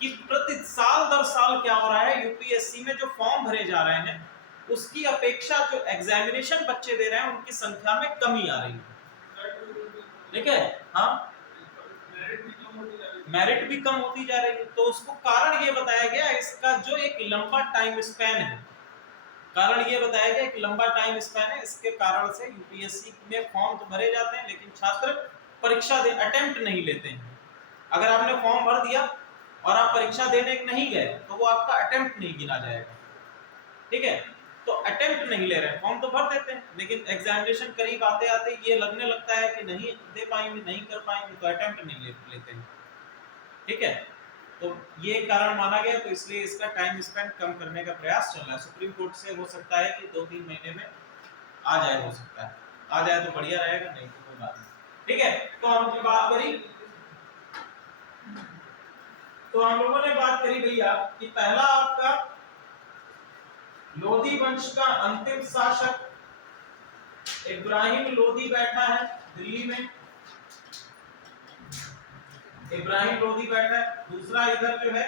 कि प्रति साल दर साल क्या हो रहा है, यूपीएससी में जो फॉर्म भरे जा रहे हैं उसकी अपेक्षा जो एग्जामिनेशन बच्चे दे रहे हैं उनकी संख्या में कमी आ रही है। ठीक है, हाँ, मेरिट भी कम होती जा रही है। तो उसको कारण ये बताया गया, इसका जो एक लंबा टाइम स्पैन है, कारण ये बताया गया कि लंबा टाइम स्पैन है, इसके कारण से यूपीएससी में फॉर्म तो भरे जाते हैं लेकिन छात्र परीक्षा दे अटेम्प्ट नहीं लेते हैं। अगर आपने फॉर्म भर दिया और आप परीक्षा देने नहीं गए तो वो आपका अटेम्प्ट नहीं गिना जाएगा। ठीक है, तो अटेम्प्ट नहीं ले रहे हैं, फॉर्म तो भर देते हैं लेकिन एग्जामिनेशन करीब आते आते ये लगने लगता है कि नहीं दे पाएंगे, नहीं कर पाएंगे, तो अटेम्प्ट नहीं लेते हैं। ठीक है, तो ये कारण माना गया, तो इसलिए इसका टाइम स्पेंड कम करने का प्रयास चल रहा है। सुप्रीम कोर्ट से हो सकता है कि 2-3 महीने में आ जाए, हो सकता है आ जाए तो बढ़िया रहेगा, नहीं तो कोई बात नहीं। ठीक है, तो हम लोग बात करी, तो हम लोगों ने बात करी भैया कि पहला आपका लोधी वंश का अंतिम शासक इब्राहिम लोधी बैठा है दिल्ली में, इब्राहिम लोधी बैठा है। दूसरा इधर जो है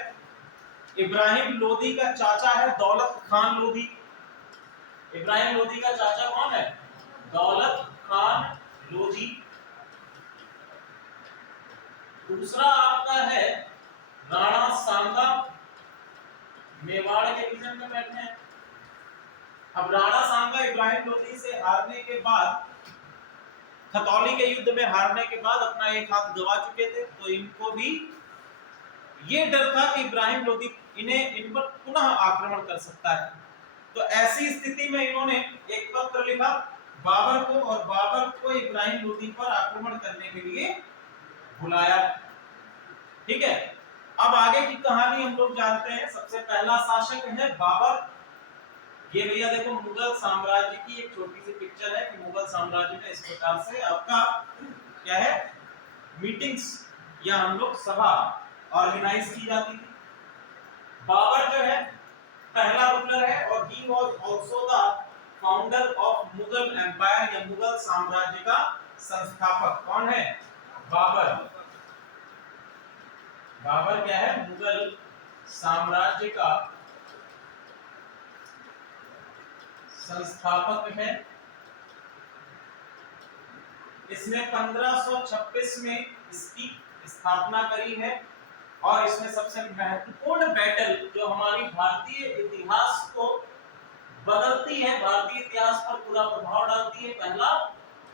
इब्राहिम लोधी का चाचा है दौलत खान लोधी। इब्राहिम लोधी का चाचा कौन है? दौलत खान लोधी। दूसरा आपका है राणा सांगा, मेवाड़ के रीजन में बैठे हैं। अब राणा सांगा इब्राहिम लोधी से हारने के बाद, खतौली के युद्ध में हारने के बाद अपना एक हाथ गवा चुके थे, तो इनको भी ये डर था कि इब्राहिम लोधी इन पर पुनः आक्रमण कर सकता है। तो ऐसी स्थिति में इन्होंने एक पत्र लिखा बाबर को, और बाबर को इब्राहिम लोधी पर आक्रमण करने के लिए बुलाया। ठीक है, अब आगे की कहानी हम लोग जानते हैं। सबसे पहला शासक है बाबर। ये भैया देखो मुगल साम्राज्य की एक छोटी सी पिक्चर है कि मुगल साम्राज्य में इस प्रकार से आपका क्या है, मीटिंग्स या हम लोग सभा ऑर्गेनाइज की जाती थी। बाबर जो है पहला रूलर है और he was also the founder of Mughal empire या मुगल साम्राज्य का संस्थापक। कौन है? बाबर। बाबर क्या है? मुगल साम्राज्य का संस्थापक है। इसने 1526 में इसकी स्थापना करी है और इसमें सबसे महत्वपूर्ण बैटल जो हमारी भारतीय इतिहास को बदलती है, भारतीय इतिहास पर पूरा प्रभाव डालती है, पहला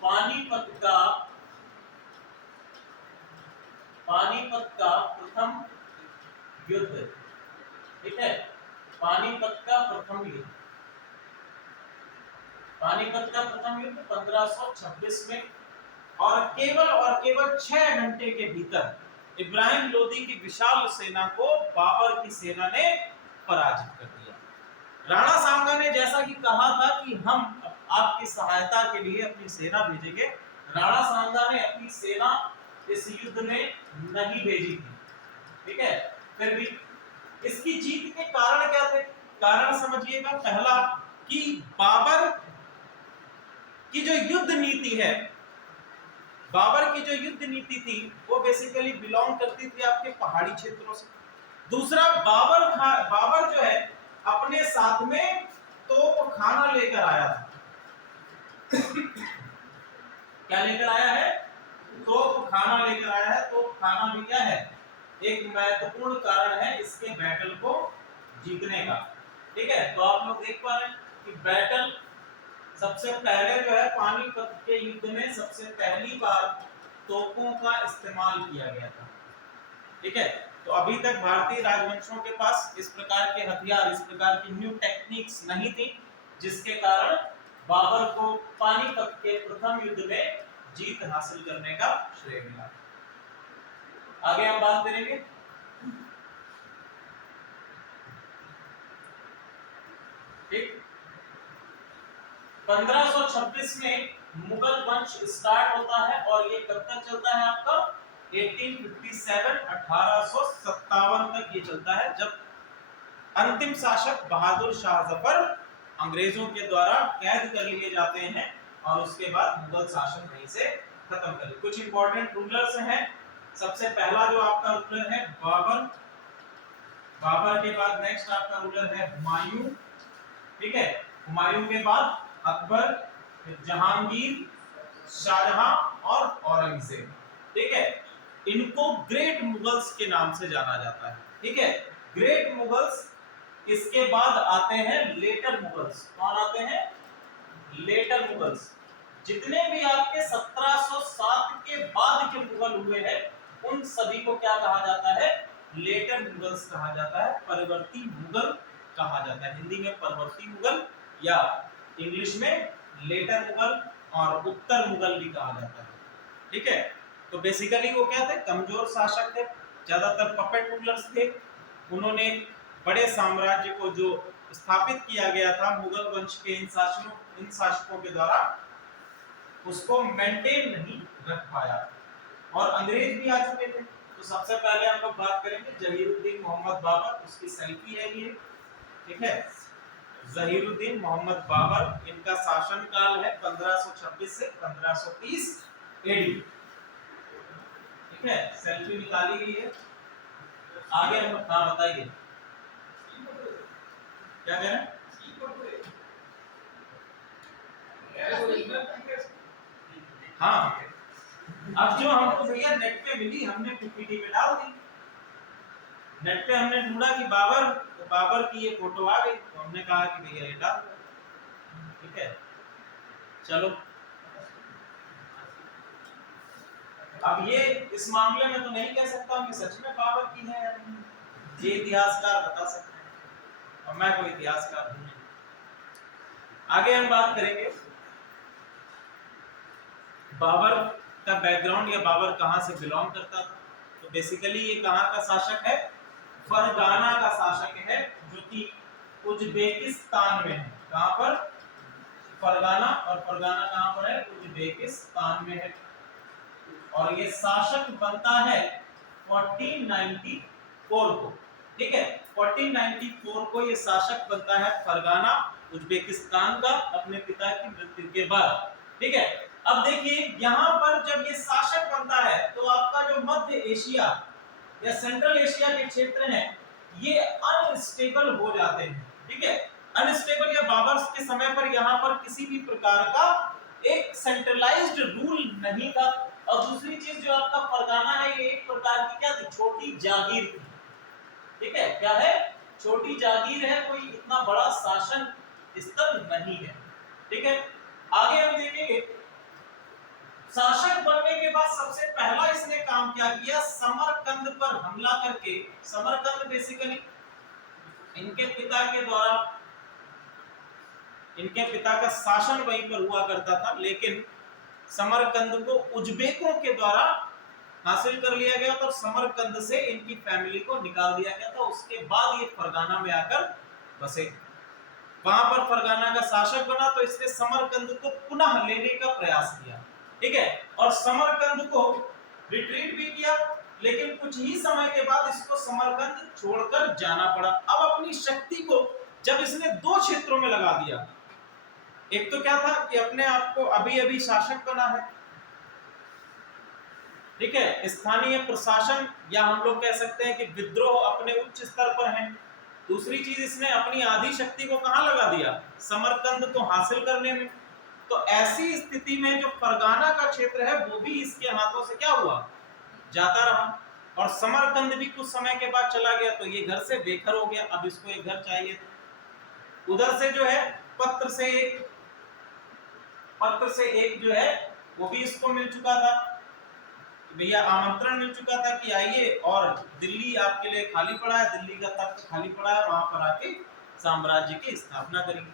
पानीपत का प्रथम युद्ध। ठीक है, पानीपत का प्रथम युद्ध 1526 में, और केवल 6 घंटे के भीतर इब्राहिम लोदी की विशाल सेना को बाबर की सेना ने पराजित कर दिया। राणा सांगा ने जैसा कि कहा था कि हम आपकी सहायता के लिए अपनी सेना भेजेंगे, राणा सांगा ने अपनी सेना इस युद्ध में नहीं भेजी थी। ठीक है, फिर भी इसकी जीत के कारण क्या थे? कारण समझिएगा, पहला कि बाबर की जो युद्ध नीति है, बाबर की जो युद्ध नीति थी वो बेसिकली बिलोंग करती थी आपके पहाड़ी क्षेत्रों से। दूसरा, बाबर जो है अपने साथ में तोप खाना लेकर आया था। क्या लेकर आया है? तोप खाना लेकर आया है। तोप खाना भी क्या है? एक महत्वपूर्ण कारण है इसके बैटल को जीतने का। ठीक है, तो आप लोग देख पा रहे हैं कि बैटल सबसे पहले जो है पानीपत के युद्ध में सबसे पहली बार तोपों का इस्तेमाल किया गया था। ठीक है, तो अभी तक भारतीय राजवंशों के पास इस प्रकार के हथियार, इस प्रकार की न्यू टेक्निक्स नहीं थी, जिसके कारण बाबर को पानीपत के प्रथम युद्ध में जीत हासिल करने का श्रेय मिला। आगे हम बात करेंगे। ठीक, 1526 में मुगल वंश स्टार्ट होता है और ये कब तक चलता है आपका? 1857 1857 तक ये चलता है, जब अंतिम शासक बहादुर शाह जफर अंग्रेजों के द्वारा कैद कर लिए जाते हैं और उसके बाद मुगल शासन वहीं से खत्म कर। कुछ इंपॉर्टेंट रूलर्स हैं। सबसे पहला जो आपका रूलर है बाबर, बाबर के बाद नेक्स्ट आपका रूलर है हुमायूं। ठीक है, हुमायूं के बाद अकबर, जहांगीर, शाहजहां और औरंगजेब। ठीक है, इनको ग्रेट मुगल्स के नाम से जाना जाता है। ठीक है, ग्रेट मुगल्स। इसके बाद आते हैं लेटर मुगल्स। कौन आते हैं? लेटर मुगल्स। जितने भी आपके 1707 के बाद के मुगल हुए हैं उन सभी को क्या कहा जाता है? लेटर मुगल्स कहा जाता है, परिवर्ती मुगल कहा जाता है। हिंदी में परिवर्ती मुगल या इंग्लिश में लेटर मुगल और उत्तर मुगल भी कहा जाता है। ठीक है, तो बेसिकली वो क्या थे? कमजोर शासक थे, ज्यादातर पपेट रूलर्स थे। उन्होंने बड़े साम्राज्य को जो स्थापित किया गया था मुगल वंश के इन शासकों के द्वारा, उसको मेंटेन नहीं रख पाया और अंग्रेज भी आ चुके थे। तो सबसे पहले हम लोग बात करेंगे जहीरुद्दीन मोहम्मद बाबर। उसकी सेल्फी है ये। ठीक है, जहीरुद्दीन मोहम्मद बाबर, इनका शासन काल है 1526 से 1530 एडी। ठीक है, सेल्फी निकाली गई है। आगे हम, हाँ बताइए क्या कह रहे हैं? हाँ, अब जो हमको भैया नेट पे मिली हमने पीपीटी पे डाल दी। नेट पे हमने ढूंढा कि बाबर की ये फोटो आ गई, तो हमने कहा कि भैया ये डाल दो। ठीक है, चलो अब ये इस मामले में तो नहीं कह सकता कि सच में बाबर की है, ये इतिहासकार बता सकते हैं और मैं कोई इतिहासकार नहीं। आगे हम बात करेंगे बाबर का बैकग्राउंड या बाबर कहां से बिलोंग करता था। तो बेसिकली ये कहां का शासक है? फरगाना का शासक है, जो कि उज्बेकिस्तान में है। कहां पर? फरगाना। और फरगाना कहां पर है? उज्बेकिस्तान में है। और ये शासक बनता है 1494 को। ठीक है, 1494 को ये शासक बनता है फरगाना उज्बेकिस्तान का, अपने पिता की मृत्यु के बाद। ठीक है, अब देखिए यहां पर जब ये शासक बनता है तो आपका जो मध्य एशिया या सेंट्रल एशिया के क्षेत्र हैं ये अनस्टेबल हो जाते हैं। ठीक है, अनस्टेबल या बाबर के समय पर यहाँ पर किसी भी प्रकार का एक सेंट्रलाइज्ड रूल नहीं था। और दूसरी चीज जो आपका फरगाना है ये एक प्रकार की क्या थी, छोटी जागीर थी। ठीक है, क्या है, छोटी जागीर है, कोई इतना बड़ा शासन स्तर नहीं है। ठीक है, आगे हम देखेंगे शासक बनने के बाद सबसे पहला इसने काम क्या किया, समरकंद पर हमला करके। समरकंद बेसिकली इनके पिता के द्वारा, इनके पिता का शासन वहीं पर हुआ करता था, लेकिन समरकंद को उज्बेकों के द्वारा हासिल कर लिया गया तो समरकंद से इनकी फैमिली को निकाल दिया गया था। उसके बाद ये फरगाना में आकर बसे, वहां पर फरगाना का शासक बना, तो इसने समरकंद को पुनः लेने का प्रयास किया। ठीक है, और समरकंद को रिट्रीट भी किया, लेकिन कुछ ही समय के बाद इसको समरकंद छोड़कर जाना पड़ा। अब अपनी शक्ति को जब इसने दो क्षेत्रों में लगा दिया, एक तो क्या था कि अपने आप को अभी अभी शासक बना है, ठीक है, स्थानीय प्रशासन या हम लोग कह सकते हैं कि विद्रोह अपने उच्च स्तर पर है। दूसरी चीज इसने अपनी आधी शक्ति को कहां लगा दिया, समरकंद को हासिल करने में। तो ऐसी स्थिति में जो फरगाना का क्षेत्र है वो भी इसके हाथों से क्या हुआ, जाता रहा। और समरकंद भी कुछ समय के बाद चला गया, तो ये घर से बेघर हो गया। अब इसको एक घर चाहिए। उधर से जो है पत्र से एक जो है वो भी इसको मिल चुका था, भैया आमंत्रण मिल चुका था कि आइए, और दिल्ली आपके लिए खाली पड़ा है, दिल्ली का तख्त खाली पड़ा है, वहां पर आके साम्राज्य की स्थापना करेंगे।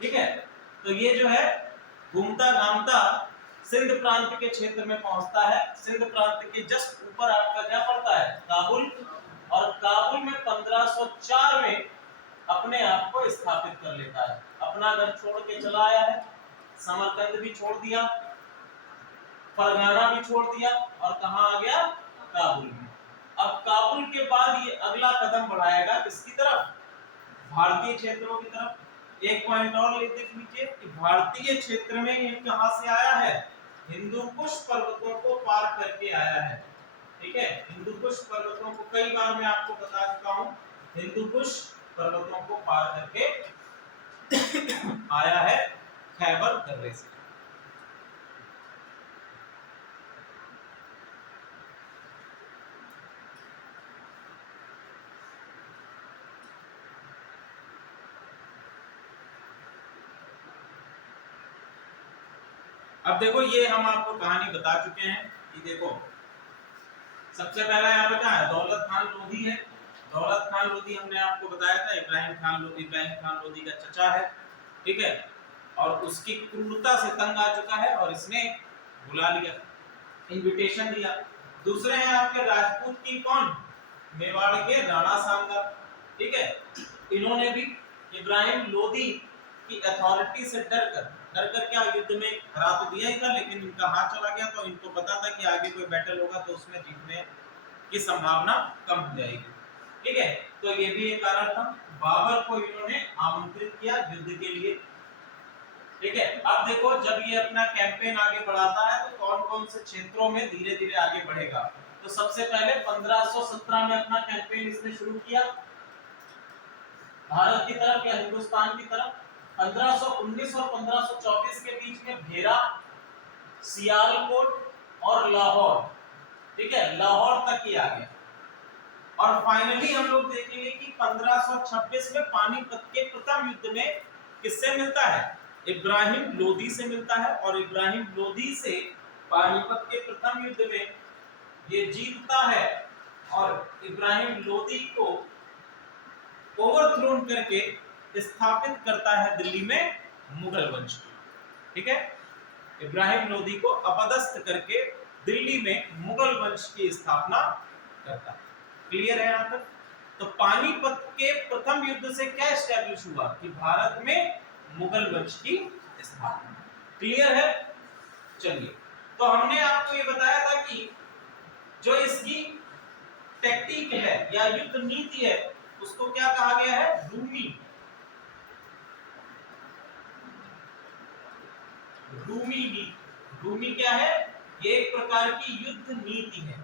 ठीक है, तो ये जो है घूमता घामता सिंध प्रांत के क्षेत्र में पहुंचता है। सिंध प्रांत के जस्ट ऊपर आपका क्या पड़ता है, काबुल। और काबुल में 1504 में अपने आप को स्थापित कर लेता है। अपना घर छोड़ के चला आया है, समरकंद भी छोड़ दिया, फरगाना भी छोड़ दिया, और कहां आ गया, काबुल में। अब काबुल के बाद ये अगला कदम बढ़ाएगा किसकी तरफ, भारतीय क्षेत्रों की तरफ। एक पॉइंट और देख लीजिए कि भारतीय क्षेत्र में ये कहां से आया है, हिंदू कुश पर्वतों को पार करके आया है। ठीक है, हिंदू कुश पर्वतों को कई बार मैं आपको बता चुका हूं, हिंदू कुश पर्वतों को पार करके आया है खैबर दर्रे से। अब देखो ये हम आपको कहानी बता चुके हैं कि देखो सबसे पहला यहाँ पे क्या है, दौलत खान लोधी है। दौलत खान लोधी हमने आपको बताया था इब्राहिम खान लोधी का चचा है। ठीक है, और उसकी क्रूरता से तंग आ चुका है और इसने बुला लिया, इनविटेशन दिया। दूसरे हैं आपके राजपूत किंग कौन, मेवाड़ के राणा सांगा। ठीक है, इन्होंने भी इब्राहिम लोधी की अथॉरिटी से डरकर क्या युद्ध में हरा तो दिया ही था, लेकिन इनका हाथ चला गया, तो इनको पता था कि आगे कोई बैटल होगा तो उसमें जीतने की संभावना कम हो जाएगी। ठीक है, तो ये भी एक कारण था। बाबर को इन्होंने आमंत्रित किया युद्ध के लिए। ठीक है, अब देखो जब ये अपना कैंपेन आगे बढ़ाता है तो कौन कौन से क्षेत्रों में धीरे धीरे आगे बढ़ेगा। तो सबसे पहले 1517 में अपना कैंपेन इसने शुरू किया भारत की तरफ या हिंदुस्तान की तरफ। 1519 और 1524 के बीच में भेरा, सियालकोट और लाहौर, ठीक है, लाहौर तक ही आ गया। और फाइनली हम लोग देखेंगे कि 1526 में पानीपत के प्रथम युद्ध में किससे मिलता है, इब्राहिम लोधी से मिलता है। और इब्राहिम लोधी से पानीपत के प्रथम युद्ध में ये जीतता है और इब्राहिम लोधी को ओवरथ्रोन करके स्थापित करता है दिल्ली में मुगल वंश। ठीक है, इब्राहिम लोधी को अपदस्थ करके दिल्ली में मुगल वंश की स्थापना करता है। क्लियर है यहाँ तक। तो पानीपत के प्रथम युद्ध से क्या एस्टैब्लिश हुआ कि भारत में मुगल वंश की स्थापना। क्लियर है। चलिए, तो हमने आपको ये बताया था कि जो इसकी टेक्टिक है या युद्ध नीति है उसको क्या कहा गया है, रूमी। रूमी नीति, रूमी क्या है, ये एक प्रकार की युद्ध नीति है।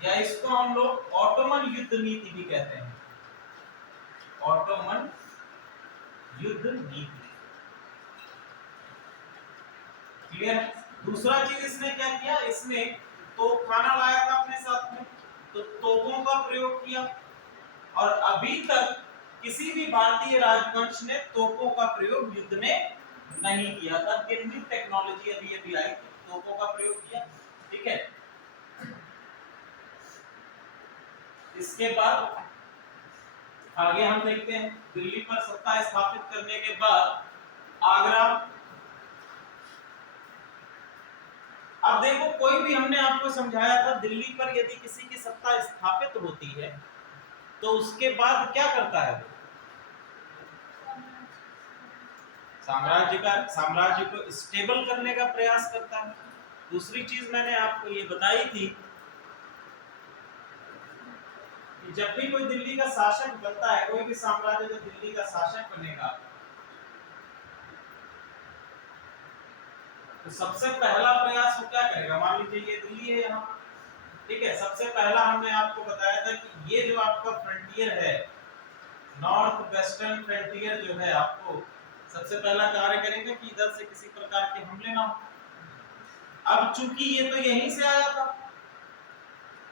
या इसको हम लोग ऑटोमन युद्ध नीति भी कहते हैं, ऑटोमन युद्ध नीति। क्लियर? दूसरा चीज इसने क्या किया, इसने तोपखाना लाया था अपने साथ में, तो तोपों का प्रयोग किया। और अभी तक किसी भी भारतीय राजवंश ने तोपों का प्रयोग युद्ध में नहीं किया था। कितनी टेक्नोलॉजी अभी अभी आई, तोपों का प्रयोग किया। ठीक है, इसके बाद आगे हम देखते हैं, दिल्ली पर सत्ता स्थापित करने के बाद आगरा। अब देखो, कोई भी हमने आपको समझाया था, दिल्ली पर यदि किसी की सत्ता स्थापित होती है तो उसके बाद क्या करता है, साम्राज्य को स्टेबल करने का प्रयास करता है। दूसरी चीज मैंने आपको ये बताई थी कि जब भी कोई दिल्ली का शासक बनता है, कोई भी साम्राज्य जब दिल्ली का शासक बनेगा, तो सबसे पहला प्रयास वो क्या करेगा, मान लीजिए ये दिल्ली है यहाँ, ठीक है, सबसे पहला हमने आपको बताया था कि ये जो आपका फ्रंटियर है, नॉर्थ वेस्टर्न फ्रंटियर जो है, आपको सबसे पहला कार्य करेंगे कि इधर से किसी प्रकार के हमले ना हो। अब चूंकि ये तो यहीं से आया था,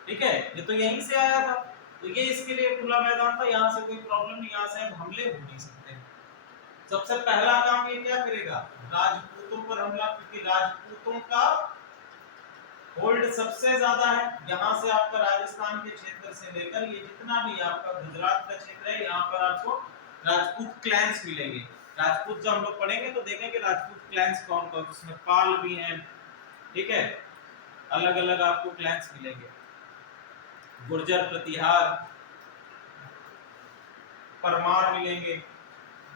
ठीक है, ये तो यहीं से आया था, तो ये इसके लिए खुला मैदान था, यहाँ से कोई प्रॉब्लम नहीं, यहाँ से अब हमले हो नहीं सकते। सबसे पहला काम ये क्या करेगा, राजपूतों पर हमला, क्योंकि राजपूतों का होल्ड सबसे ज्यादा है। यहाँ से आपका राजस्थान के क्षेत्र से लेकर ये जितना भी आपका गुजरात का क्षेत्र है, यहाँ पर आपको राजपूत क्लैंस मिलेंगे। राजपूत जब हम लोग पढ़ेंगे तो देखेंगे राजपूत क्लैंस कौन कौन, उसमें पाल भी हैं, ठीक है, अलग अलग आपको क्लैंस मिलेंगे, गुर्जर, प्रतिहार, परमार मिलेंगे,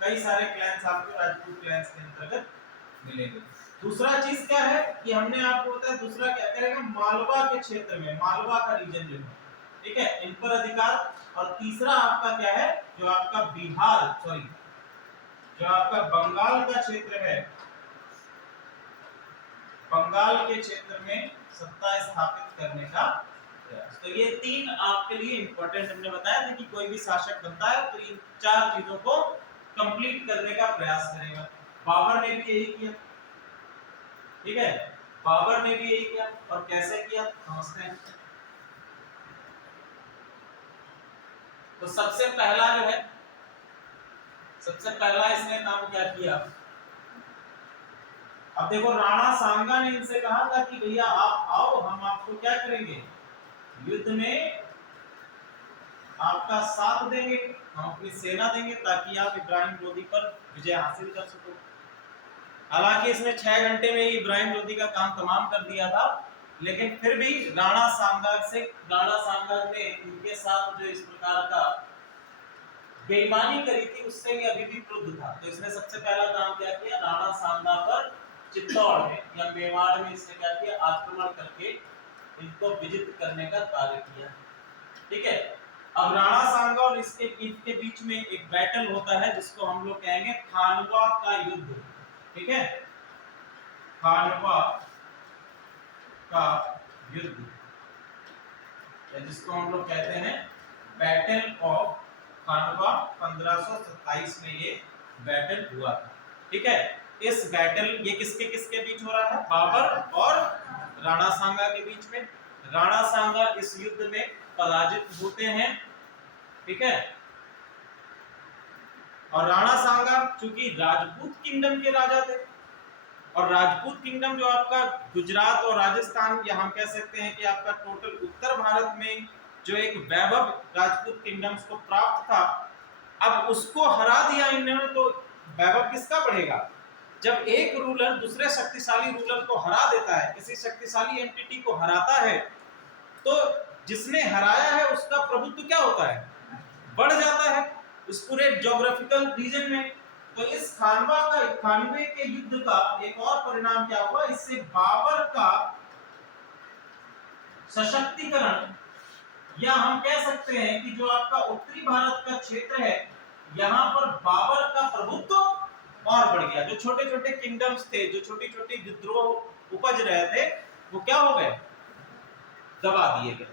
कई सारे क्लैंस आपको राजपूत क्लैंस के अंतर्गत मिलेंगे। दूसरा चीज क्या है कि हमने आपको बताया, दूसरा क्या करेगा, मालवा के क्षेत्र में, मालवा का रीजन जो है, ठीक है, इन पर अधिकार। और तीसरा आपका क्या है, जो आपका बिहार, सॉरी, जो आपका बंगाल का क्षेत्र है, बंगाल के क्षेत्र में सत्ता स्थापित करने का प्रयास। तो ये तीन आपके लिए इंपॉर्टेंट हमने बताया था कि कोई भी शासक बनता है तो इन चार चीजों को कंप्लीट करने का प्रयास करेगा। बाबर ने भी यही किया, ठीक है, बाबर ने भी यही किया। और कैसे किया समझते हैं। तो सबसे पहला जो है, सबसे पहला इसने काम क्या किया, अब देखो, राणा सांगा ने इनसे कहा था कि भैया आप आओ, हम आपको क्या करेंगे, युद्ध में आपका साथ देंगे, हम अपनी सेना देंगे ताकि आप इब्राहिम लोदी पर विजय हासिल कर सको। हालांकि इसने 6 घंटे में ही इब्राहिम लोदी का काम तमाम कर दिया था, लेकिन फिर भी राणा सांगा ने उनके साथ जो इस प्रकार का बेईमानी करी थी, उससे भी अभी भी क्रुद्ध था। तो इसने सबसे पहला काम क्या किया, राणा सांगा पर चित्तौड़ में या मेवाड़ में इसने क्या किया, आक्रमण करके इनको विजित करने का कार्य किया। ठीक है, अब राणा सांगा और इसके बीच में एक बैटल होता है जिसको हम लोग कहेंगे खानवा का युद्ध। ठीक है, खानवा का युद्ध, जिसको हम लोग कहते हैं बैटल ऑफ खानवा। 1527 में ये बैटल हुआ था। ठीक है, इस बैटल, ये किसके किसके बीच हो रहा है, बाबर और राणा सांगा के बीच में। राणा सांगा इस युद्ध में पराजित होते हैं। ठीक है, और राणा सांगा चूंकि राजपूत किंगडम के राजा थे, और राजपूत किंगडम जो आपका गुजरात और राजस्थान, या हम कह सकते हैं कि आपका टोटल उत्तर भारत में जो एक वैभव राजपूत किंगडम्स को प्राप्त था, अब उसको हरा दिया इन्होंने। तो वैभव किसका बढ़ेगा, जब एक रूलर दूसरे शक्तिशाली रूलर को हरा देता है, किसी शक्तिशाली एंटिटी को हराता है, तो जिसने हराया है उसका प्रभुत्व क्या होता है, बढ़ जाता है उस पूरे ज्योग्राफिकल रीजन में। तो इस खानवे के युद्ध का एक और परिणाम क्या हुआ, इससे बाबर का सशक्तिकरण, या हम कह सकते हैं कि जो आपका उत्तरी भारत का क्षेत्र है, यहाँ पर बाबर का प्रभुत्व और बढ़ गया। जो छोटे छोटे किंगडम्स थे, जो छोटी छोटी विद्रोह उपज रहे थे, वो क्या हो गए, दबा दिए गए।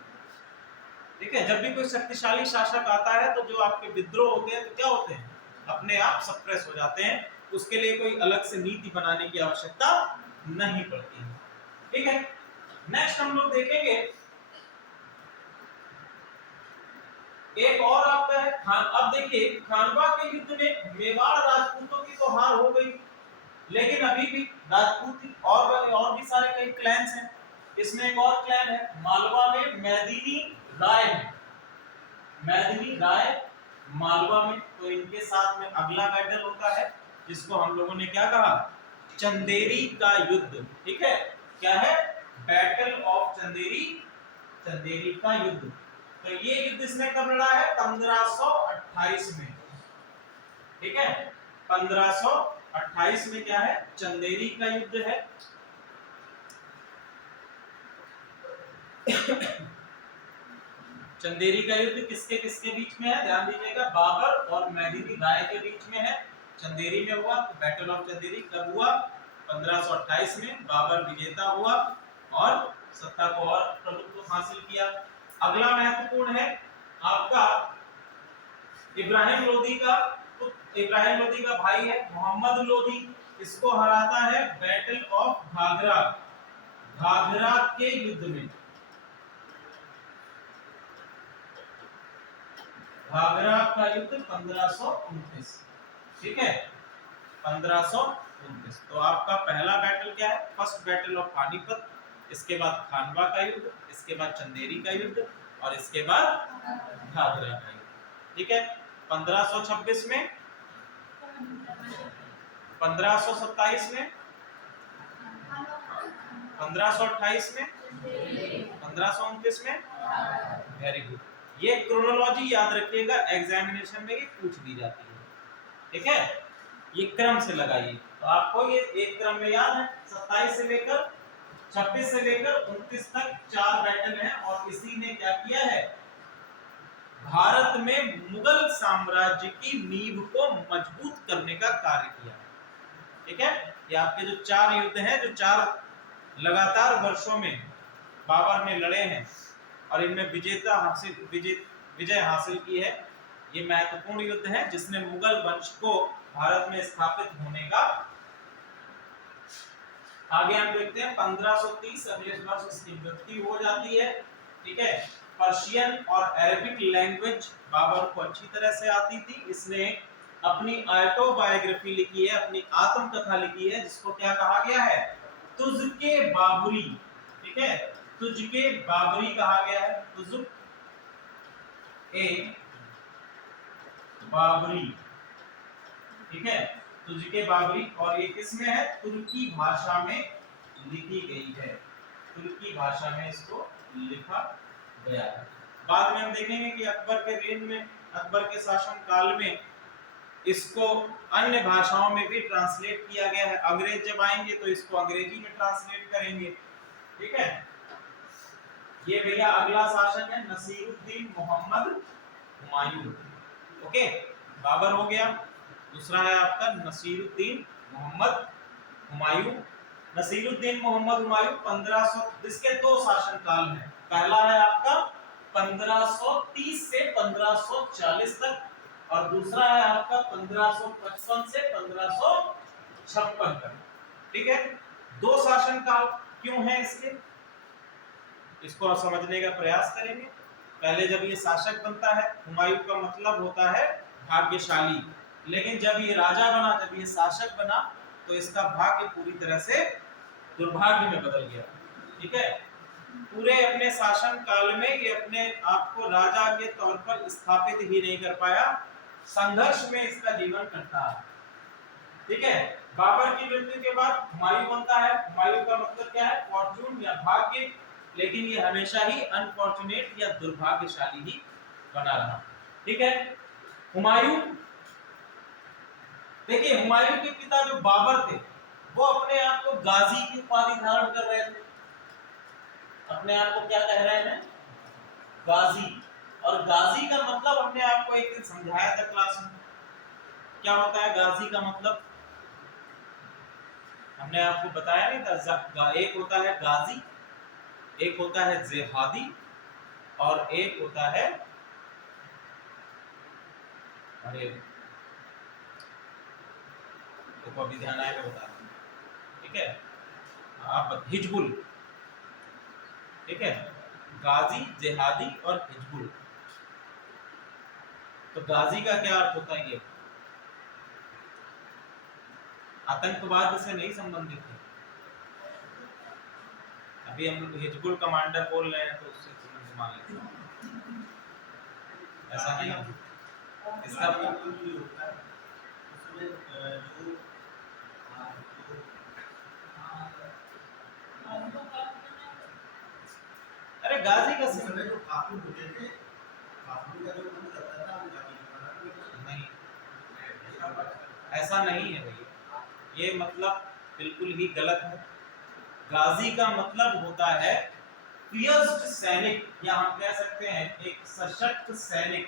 ठीक है, जब भी कोई शक्तिशाली शासक आता है तो जो आपके विद्रोह होते हैं तो क्या होते हैं, अपने आप सप्रेस हो जाते हैं, उसके लिए कोई अलग से नीति बनाने की आवश्यकता नहीं पड़ती है। ठीक है, नेक्स्ट हम लोग देखेंगे एक और आपका है खान। अब देखिए खानवा के युद्ध में मेवाड़ राजपूतों की तो हार हो गई, लेकिन अभी भी राजपूत और भी सारे कई क्लैंस हैं। इसमें एक और क्लैन है मालवा में मैदिनी राय है, मैदिनी राय मालवा में। तो इनके साथ में अगला बैटल होता है जिसको हम लोगों ने क्या कहा, चंदेरी का युद्ध। ठीक है, क्या है, बैटल ऑफ चंदेरी, चंदेरी का युद्ध। तो ये युद्ध इसने कब लड़ा है, 1528 में। ठीक है, 1528 में क्या है, चंदेरी का युद्ध है। चंदेरी का युद्ध किसके किसके बीच में है, ध्यान दीजिएगा, बाबर और मैदिनी राय के बीच में है। चंदेरी में हुआ, तो बैटल ऑफ चंदेरी कब हुआ, 1528 में। बाबर विजेता हुआ और सत्ता को और प्रभुत्व हासिल किया। अगला महत्वपूर्ण है आपका इब्राहिम लोदी का, तो इब्राहिम लोदी का भाई है मोहम्मद लोदी, इसको हराता है बैटल ऑफ घाघरा, घाघरा के युद्ध में। घाघरा का युद्ध 1529। ठीक है, 1529। तो आपका पहला बैटल क्या है, फर्स्ट बैटल ऑफ पानीपत, इसके बाद खानवा का युद्ध, इसके बाद चंदेरी का युद्ध और इसके बाद घाघरा का युद्ध। ठीक है, 1526 में, 1527 में, 1528 में, 1529 में। वेरी गुड, ये क्रोनोलॉजी याद रखिएगा, एग्जामिनेशन में ये पूछ दी जाती है। ठीक है, ये क्रम से लगाइए, तो आपको ये एक क्रम में याद है। 27 से लेकर 26 से लेकर 29 तक 4 बैटल हैं और इसी ने क्या किया है, भारत में मुगल साम्राज्य की नींव को मजबूत करने का कार्य किया। ठीक है, ये आपके जो 4 युद्ध हैं, जो 4 लगातार वर्षों में बाबर ने लड़े हैं और इनमें विजय हासिल की है, ये महत्वपूर्ण युद्ध है जिसने मुगल वंश को भारत में स्थापित होने का। आगे हम देखते हैं 1530 अगले वर्ष इसकी मृत्यु हो जाती है। ठीक है, पर्शियन और अरबिक लैंग्वेज बाबर को अच्छी तरह से आती थी। इसने अपनी ऑटोबायोग्राफी लिखी है, अपनी आत्मकथा लिखी है, जिसको क्या कहा गया है, तुझके बाबरी। ठीक है, तुझके बाबरी कहा गया है, तुझ ए बाबरी। ठीक है, तुझके बाबरी, और ये किसमें है, तुर्की भाषा में लिखी गई है, तुर्की भाषा में इसको लिखा गया है। बाद में हम देखेंगे कि अकबर के रेन में, अकबर के शासन काल में इसको अन्य भाषाओं में भी ट्रांसलेट किया गया है। अंग्रेज जब आएंगे तो इसको अंग्रेजी में ट्रांसलेट करेंगे। ठीक है, ये भैया अगला शासक है नसीरुद्दीन मोहम्मद हुमायूं। ओके, बाबर हो गया, दूसरा है आपका नसीरुद्दीन मोहम्मद हुमायूं। नसीरुद्दीन मोहम्मद हुमायूं 1500, इसके 2 शासन काल हैं। पहला है आपका 1530 से 1540 तक और दूसरा है आपका 1555 से 1556 तक। ठीक है, 2 शासन काल क्यों है इसके, इसको समझने का प्रयास करेंगे। पहले जब ये शासक बनता है, हुमायूं का मतलब होता है भाग्यशाली, लेकिन जब ये राजा बना, जब ये शासक बना, तो इसका भाग्य पूरी तरह से दुर्भाग्य में बदल गया। ठीक है, पूरे अपने शासन काल में ये अपने आप को राजा के तौर पर स्थापित ही नहीं कर पाया, संघर्ष में इसका जीवन कटता है। ठीक है, बाबर की मृत्यु के बाद हुमायूं बनता है। हुमायूं का मतलब क्या है, फॉर्चून या भाग्य, लेकिन ये हमेशा ही अनफॉर्चुनेट या दुर्भाग्यशाली ही बना रहा। ठीक है, हुमायूं, देखिए हुमायूं के पिता जो बाबर थे, वो अपने आप को गाजी की उपाधि धारण कर रहे थे। अपने आप को क्या कह रहे हैं, गाजी। और गाजी का मतलब हमने आपको एक दिन समझाया था क्लास में, क्या होता है गाजी का मतलब, हमने आपको बताया नहीं था। एक होता है गाजी, एक होता है जिहादी और एक होता है, अरे देखो अभी ध्यान आएगा बता रहा हूं, ठीक है, आप हिजबुल, ठीक है, गाजी, जिहादी और हिजबुल। तो गाजी का क्या अर्थ होता है? ये आतंकवाद से नहीं संबंधित है। अभी हम हिजबुल कमांडर बोल रहे हैं तो उससे संबंध मान लेते हैं, ऐसा नहीं है। इसका अरे गाजी का जो काफी होते थे, काफी का जो मन करता था वो गाजी नहीं, ऐसा नहीं है भैया, ये मतलब बिल्कुल ही गलत है। गाजी का मतलब होता है फियर्स्ड सैनिक, या हम कह सकते हैं एक सशक्त सैनिक।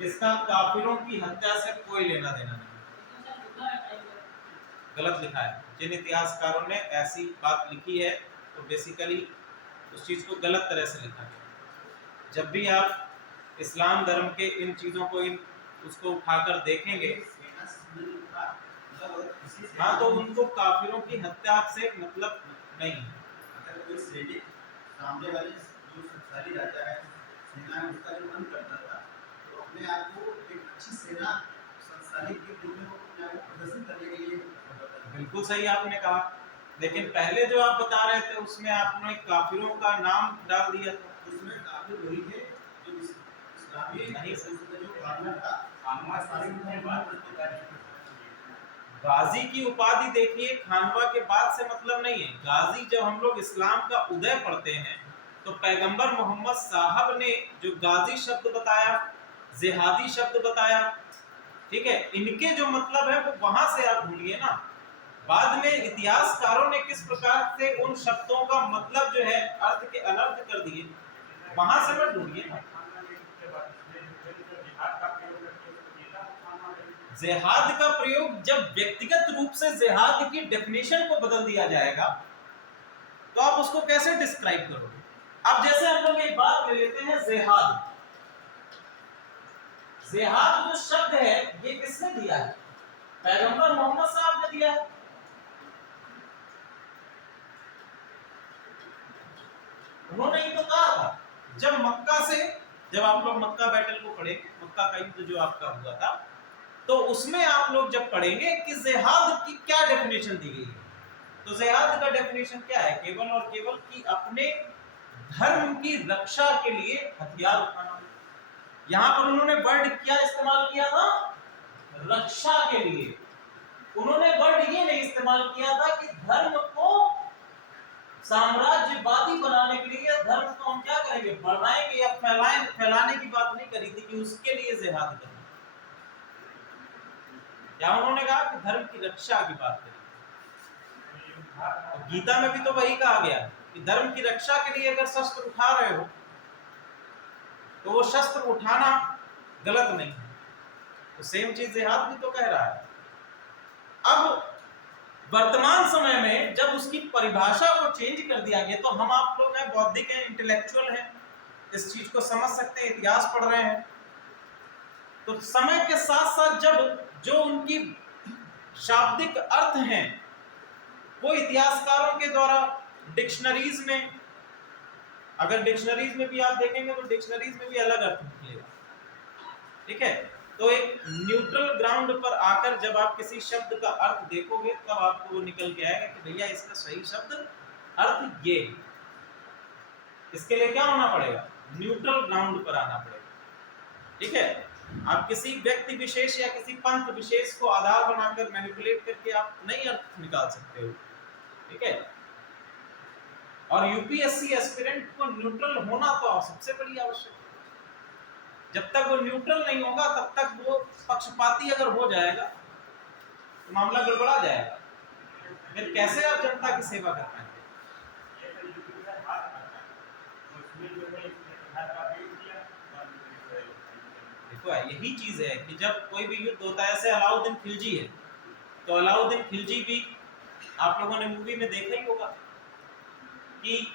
इसका काफिरों की हत्या से कोई लेना देना नहीं, गलत लिखा है। जिन इतिहासकारों ने ऐसी बात लिखी है तो बेसिकली उस चीज को गलत तरह से लिखा है। जब भी आप इस्लाम धर्म के इन चीजों को उसको उठाकर देखेंगे, हाँ, तो उनको काफिरों की हत्या से मतलब नहीं है। अगर कोई सैनिक सामने वाले जो शक्तिशाली राजा है, सेना में उसका जो मन करता था, तो अपने आप को एक अच्छी सेना शक्तिशाली के रूप में अपने आप को प्रदर्शित करने के लिए, बिल्कुल सही आपने कहा, लेकिन पहले जो आप बता रहे थे उसमें आपने काफिरों का नाम डाल दिया था। उसमें काफिर वही थे जो इस्लामी नहीं, जो कानून था, कानून शासन के बाद गाजी की उपाधि देखिए, खानवा के बाद से मतलब नहीं है। गाजी जब हम लोग इस्लाम का उदय पढ़ते हैं तो पैगंबर मोहम्मद साहब ने जो गाजी शब्द बताया, जिहादी शब्द बताया, ठीक है, इनके जो मतलब है वो वहां से आप ढूंढिए ना। बाद में इतिहासकारों ने किस प्रकार से उन शब्दों का मतलब जो है अर्थ के अनर्थ कर दिए, वहां से मत ढूंढिए ना। जिहाद का प्रयोग जब व्यक्तिगत रूप से जिहाद की डेफिनेशन को बदल दिया जाएगा तो आप उसको कैसे डिस्क्राइब करोगे? अब जैसे हम लोग एक बात ले लेते हैं, जिहाद। जिहाद जो शब्द है ये किसने दिया है? पैगंबर मोहम्मद साहब ने दिया है। उन्होंने ही तो कहा था, जब मक्का से, जब आप लोग मक्का बैटल को पढ़ेंगे, मक्का का युद्ध जो आपका हुआ था, तो उसमें आप लोग जब पढ़ेंगे कि जिहाद की क्या डेफिनेशन दी गई है, तो जिहाद का डेफिनेशन क्या है? केवल और केवल कि अपने धर्म की रक्षा के लिए हथियार उठाना। यहां पर उन्होंने वर्ड क्या इस्तेमाल किया था? रक्षा के लिए। उन्होंने वर्ड ये नहीं इस्तेमाल किया था कि धर्म को साम्राज्यवादी बनाने के लिए, धर्म को हम क्या करेंगे, बढ़ाएंगे या फैलाने की बात नहीं करी थी कि उसके लिए जिहाद करना। या उन्होंने कहा कि धर्म की रक्षा की बात करी। तो गीता में भी तो वही कहा गया कि धर्म की रक्षा के लिए अगर शस्त्र उठा रहे हो तो वो शस्त्र उठाना गलत नहीं है। तो सेम चीज जिहाद भी तो कह रहा है। अब वर्तमान समय में जब उसकी परिभाषा को चेंज कर दिया गया, तो हम आप लोग हैं, बौद्धिक हैं, इंटेलेक्चुअल हैं, इस चीज को समझ सकते हैं, इतिहास पढ़ रहे हैं, तो समय के साथ साथ जब जो उनकी शाब्दिक अर्थ हैं वो इतिहासकारों के द्वारा डिक्शनरीज में, अगर डिक्शनरीज में भी आप देखेंगे तो डिक्शनरीज में भी अलग अर्थ निकलेगा, ठीक है। तो एक न्यूट्रल ग्राउंड पर आकर जब आप किसी शब्द का अर्थ देखोगे तब आपको वो निकल के आएगा कि भैया इसका सही शब्द अर्थ ये। इसके लिए क्या होना पड़ेगा? न्यूट्रल ग्राउंड पर आना पड़ेगा, ठीक है। आप किसी व्यक्ति विशेष या किसी पंथ विशेष को आधार बनाकर मैनिपुलेट करके आप नई अर्थ निकाल सकते हो, ठीक है। और यूपीएससी एस्पिरेंट को न्यूट्रल होना तो सबसे बड़ी आवश्यक है। जब तक वो न्यूट्रल नहीं होगा तब तक वो पक्षपाती अगर हो जाएगा तो मामला गड़बड़ा जाएगा। फिर कैसे आप जनता की सेवा कर पाएंगे? देखो यही चीज है कि जब कोई भी युद्ध होता है, जैसे अलाउद्दीन खिलजी है, तो अलाउद्दीन खिलजी भी आप लोगों ने मूवी में देखा ही होगा कि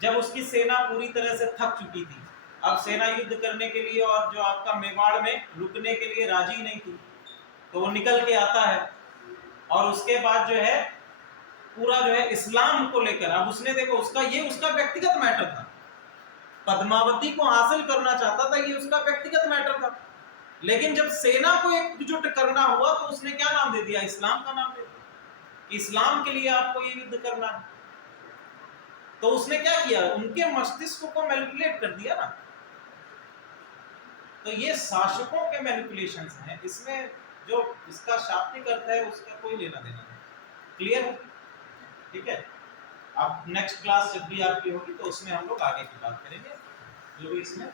जब उसकी सेना पूरी तरह से थक चुकी थी, अब सेना युद्ध करने के लिए और जो आपका मेवाड़ में रुकने के लिए राजी नहीं थी, तो वो निकल के आता है और उसके बाद जो है पूरा जो है इस्लाम को लेकर, अब उसने देखो उसका व्यक्तिगत मैटर था, पद्मावती को हासिल करना चाहता था, ये उसका व्यक्तिगत मैटर था, लेकिन जब सेना को एकजुट करना हुआ तो उसने क्या नाम दे दिया, इस्लाम का नाम दे दिया, इस्लाम के लिए आपको ये युद्ध करना है। तो उसने क्या किया, उनके मस्तिष्क को मैनिपुलेट कर दिया ना। तो ये शासकों के मैनिपुलेशंस हैं, इसमें जो इसका शाब्दिक अर्थ है उसका कोई लेना देना नहीं। क्लियर है? ठीक है, अब नेक्स्ट क्लास जब भी आपकी होगी तो उसमें हम लोग आगे की बात करेंगे, जो भी इसमें